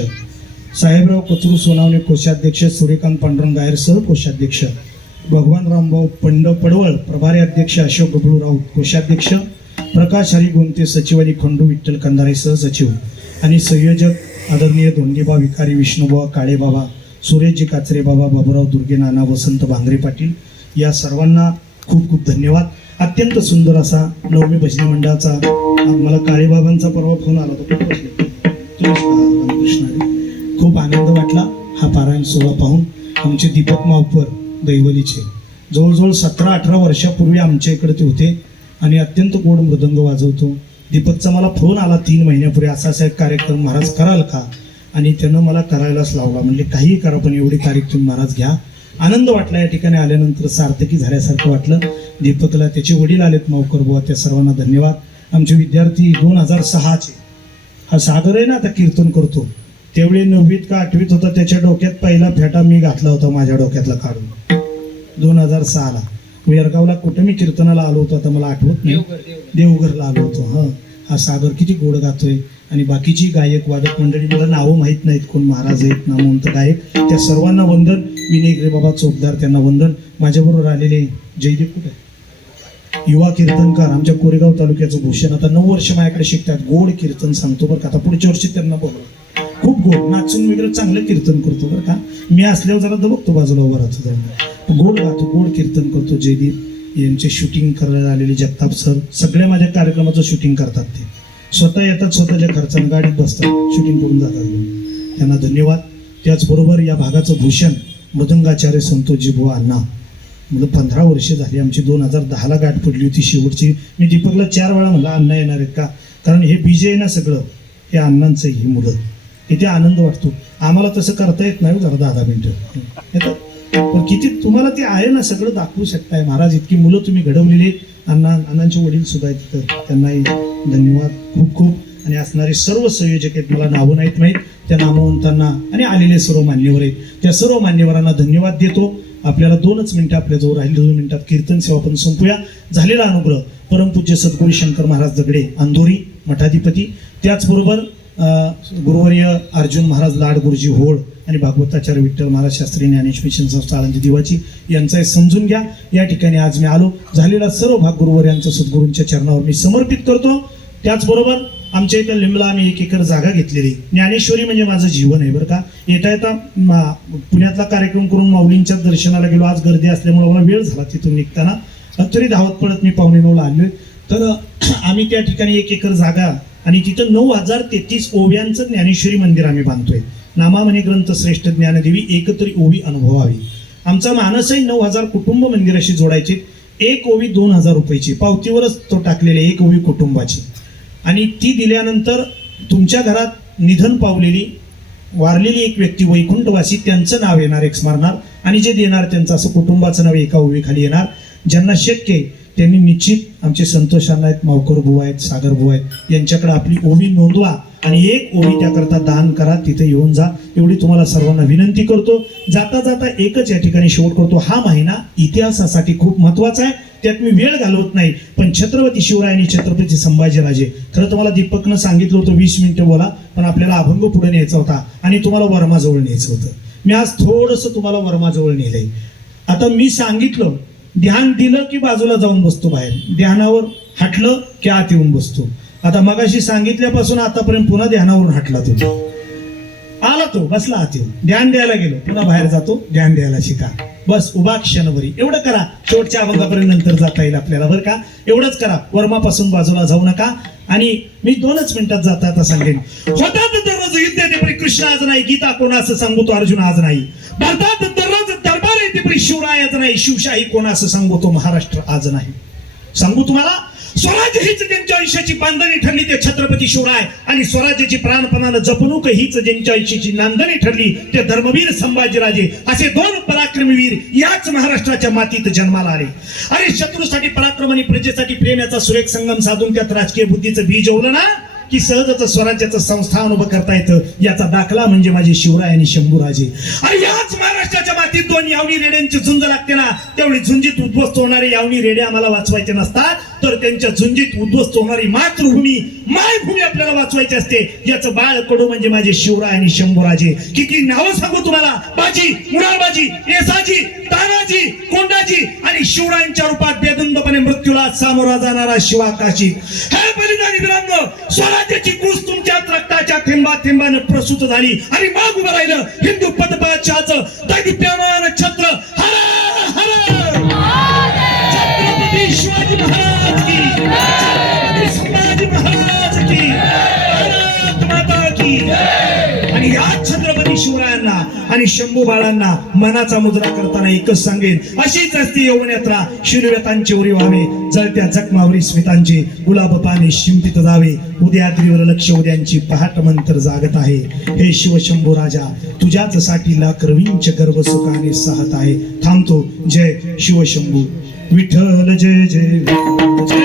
साहेबराव कचरू सोनावणे कोषाध्यक्ष सूर्यकांत पांडुरंग गायर सह कोषाध्यक्ष भगवान रामभाऊ पडवळ प्रभारी अध्यक्ष अशोक गबळू राऊत कोषाध्यक्ष प्रकाश हरी गोंते सचिव आणि खंडू विठ्ठल कंदारे सहसचिव आणि संयोजक आदरणीय धोंडीबा विकारी विष्णुबा काळेबाबा सुरेशजी काचरे बाबा बाबूराव दुर्गे नाना वसंत भांगरे पाटील या सर्वांना खूप खूप धन्यवाद. अत्यंत सुंदर असा नवमी भजनी मंडळाचा मला काळेबाबांचा परवा फोन आला होता खूप आनंद वाटला हा पारायण सोहळा पाहून. आमचे दीपक मावपर दैवलीचे जवळजवळ 17-18 वर्षापूर्वी आमच्या इकडे ते होते आणि अत्यंत गोड मृदंग वाजवतो. दीपकचा मला फोन आला 3 महिन्यापूर्वी असा एक कार्यक्रम महाराज कराल का आणि त्यानं मला करायलाच लावला. म्हणजे काहीही करा पण एवढे कार्यक्रम महाराज घ्या. आनंद वाटला या ठिकाणी आल्यानंतर सार्थकी झाल्यासारखं वाटलं. दीपकला त्याचे वडील आलेत मावकर बुवा त्या सर्वांना धन्यवाद. आमचे विद्यार्थी 2006चे हा सागर आहे ना आता कीर्तन करतो त्यावेळी 9वीत का 8वीत होता त्याच्या डोक्यात पहिला फेटा मी घातला होता माझ्या डोक्यातला काढून 2006ला वेरगावला कुठं मी कीर्तनाला आलो होतो आता मला आठवत नाही देवघरला आलो होतो. हा सागर किती गोड गातोय आणि बाकीची गायक वादक मंडळी मला नावं माहीत नाहीत कोण महाराज आहेत नामवंत गायक त्या सर्वांना वंदन. विनय बाबा चोपदार त्यांना वंदन. माझ्याबरोबर आलेले जयदेव कुठे युवा कीर्तनकार आमच्या कोरेगाव तालुक्याचं भूषण आता 9 वर्ष माझ्याकडे शिकतात. गोड कीर्तन सांगतो बरं का. आता पुढच्या वर्षी त्यांना बोलवा. खूप गोड नाचून वगैरे चांगलं कीर्तन करतो बरं का. मी असल्यावर जरा बघतो बाजूला उभा राहतो जरा गोड गातो गोड कीर्तन करतो. जयदीप यांचे शूटिंग करायला आलेले जगताप सर सगळ्या माझ्या कार्यक्रमाचं शूटिंग करतात. ते स्वतः येतात स्वतःच्या खर्चानं गाडीत बसतात शूटिंग करून जातात त्यांना धन्यवाद. त्याचबरोबर या भागाचं भूषण मृदंगाचार्य संतोषजी बुवा अण्णा म्हणजे 15 वर्षे झाली आमची 2010ला गाठ पडली होती शेवटची. मी दीपकला 4 वेळा म्हणला अण्णा येणार आहेत का कारण हे बीजे आहे ना सगळं हे अण्णांचं ही मुलं इथे आनंद वाटतो. आम्हाला तसं करता येत नाही जरा 10 मिनिटं येतात पण किती तुम्हाला ते आहे ना सगळं दाखवू शकताय. महाराज इतकी मुलं तुम्ही घडवलेली अण्णांचे वडील सुद्धा आहेत तिथं त्यांनाही धन्यवाद खूप खूप. आणि असणारे सर्व संयोजक आहेत मला नावं नाहीत माहीत त्या नामवंतांना आणि आलेले सर्व मान्यवर आहेत त्या सर्व मान्यवरांना धन्यवाद देतो. आपल्याला 2च मिनिटं आपल्याजवळ राहील 2 मिनिटात कीर्तन सेवा पण संपूया. झालेला अनुग्रह परमपूज्य सद्गुरू शंकर महाराज दगडे अंधोरी मठाधिपती त्याचबरोबर गुरुवर्य अर्जुन महाराज लाड गुरुजी होळ आणि भागवताचार्य विठ्ठल महाराज शास्त्री ज्ञानेश मिशन संस्था आळंदी दिवाची यांचा समजून घ्या. या ठिकाणी आज मी आलो झालेला सर्व भाग गुरुवर्यांचं सद्गुरूंच्या चरणावर मी समर्पित करतो. त्याचबरोबर आमच्या इथं लिमला आम्ही 1 एकर जागा घेतलेली. ज्ञानेश्वरी म्हणजे माझं जीवन आहे बरं का. येता येता पुण्यातला कार्यक्रम करून माऊलींच्या दर्शनाला गेलो. आज गर्दी असल्यामुळे मला वेळ झाला तिथून निघताना, तरी धावत पडत मी 8:45ला आलोय. तर आम्ही त्या ठिकाणी 1 एकर जागा आणि तिथं 9033 ओव्यांचं ज्ञानेश्वरी मंदिर आम्ही बांधतोय. नामामणी ग्रंथ श्रेष्ठ ज्ञानदेवी एकतरी ओवी अनुभवावी. आमचा मानसही 9000 कुटुंब मंदिराशी जोडायचे. 1 ओवी 2000 रुपयाची पावतीवरच तो टाकलेले 1 ओवी कुटुंबाची. आणि ती दिल्यानंतर तुमच्या घरात निधन पावलेली वारलेली एक व्यक्ती वैकुंठवासी त्यांचं नाव येणार, एक स्मरणार, आणि जे देणार त्यांचं असं कुटुंबाचं नाव एका ओवीखाली येणार. ज्यांना शक्य आहे त्यांनी निश्चित आमचे संतोष अण्णा आहेत, मावकर बुवा आहेत, सागर बुवा आहेत, यांच्याकडे आपली ओवी नोंदवा आणि 1 ओवी त्याकरता दान करा. तिथे येऊन जा, एवढी तुम्हाला सर्वांना विनंती करतो. जाता जाता एकच या ठिकाणी शेवट करतो. हा महिना इतिहासासाठी खूप महत्वाचा आहे, त्यात मी वेळ घालवत नाही. पण छत्रपती शिवराय आणि छत्रपती संभाजीराजे, खरं तुम्हाला दीपकनं सांगितलं होतं 20 मिनिटं बोला, पण आपल्याला अभंग पुढे न्यायचा होता आणि तुम्हाला वर्माजवळ न्यायचं होतं. मी आज थोडंसं तुम्हाला वर्माजवळ नेलंय. आता मी सांगितलं ध्यान दिलं की बाजूला जाऊन बसतो बाहेर, ध्यानावर हटलं की आत येऊन बसतो. आता मगाशी सांगितल्यापासून आतापर्यंत पुन्हा ध्यानावरून हटला तो, आला तो बसला आत येऊन, ध्यान द्यायला गेलो, पुन्हा बाहेर जातो, ध्यान द्यायला शिका. बस उभा क्षणभरी एवढं करा. शेवटच्या अभंगापर्यंत नंतर जाता येईल आपल्याला बरं का. एवढंच करा, वर्मापासून बाजूला जाऊ नका. आणि मी 2च मिनिटात जाता आता सांगेन. होतात दररोज युद्ध येते पण कृष्ण आज नाही, गीता कोणाचं सांगू तो अर्जुन आज नाही. भारतात दररोज दरबार येते पण शिवराय आज नाही, शिवशाही कोणाचं सांगू तो महाराष्ट्र आज नाही. सांगू तुम्हाला, स्वराज्य हीच ज्यांच्या आयुष्याची बांधणी ठरली ते छत्रपती शिवराय, आणि स्वराज्याची प्राणपणानं जपणूक हीच ज्यांच्या आयुष्याची नांदणी ठरली ते धर्मवीर संभाजीराजे. असे 2 पराक्रमी वीर याच महाराष्ट्राच्या मातीत जन्माला आले. अरे शत्रूसाठी पराक्रम आणि प्रजेसाठी प्रेम याचा सुरेख संगम साधून त्यात राजकीय बुद्धीचं बीज ओवलं ना की सहजच स्वराज्याचं संस्थान उभं करता येतं. याचा दाखला म्हणजे माझे शिवराय आणि शंभूराजे. आणि याच महाराष्ट्राच्या मातीत 2 यावनी रेड्यांची झुंज लागते ना, तेवढी झुंजीत उद्ध्वस्त होणारे यावनी रेडे आम्हाला वाचवायचे नसतात, तर त्यांच्या झुंजीत उद्ध्वस्त होणारी मातृभूमी मायभूमी आपल्याला वाचवायची असते. याचं बाळ कडू म्हणजे माझे शिवराय आणि शंभूराजे. किती नावं सांगू तुम्हाला, बाजी, मुरारबाजी, येसाजी, तानाजी, कोंडाजी आणि शिवरायांच्या रूपात बेदंदपणे मृत्यूला सामोरा जाणारा शिवाकाशी. हे बलिदानी वीरांनो, स्वराज्याची कूस तुमच्यात रक्ताच्या थेंबा थेंबानं प्रसूत झाली आणि मग उभं राहिलं हिंदू पदपाशाचं दैदिप्यमान छत्र. हर हर छत्रपती शिवाजी महाराज की, छत्रपती संभाजी महाराज की, भारत माता की. आणि या छत्रपती शिवरायांना आणि शंभू बाळांना मनाचा मुद्रा करताना एकच सांगेन, अशीच असते यौवन यात्रा, शिरव्यतांची उरी व्हावे, जळत्या जखमावरी स्मितांचे गुलाब पाने शिंपित जावे. उद्याद्रीवर लक्ष उद्यांची पहाट मंत्र जागत आहे. हे शिवशंभू राजा, तुझ्याच साठी लाख रवींच गर्भ सुखाने साहत आहे. थांबतो. जय शिवशंभू विठ्ठल, जय जय जय जय जय.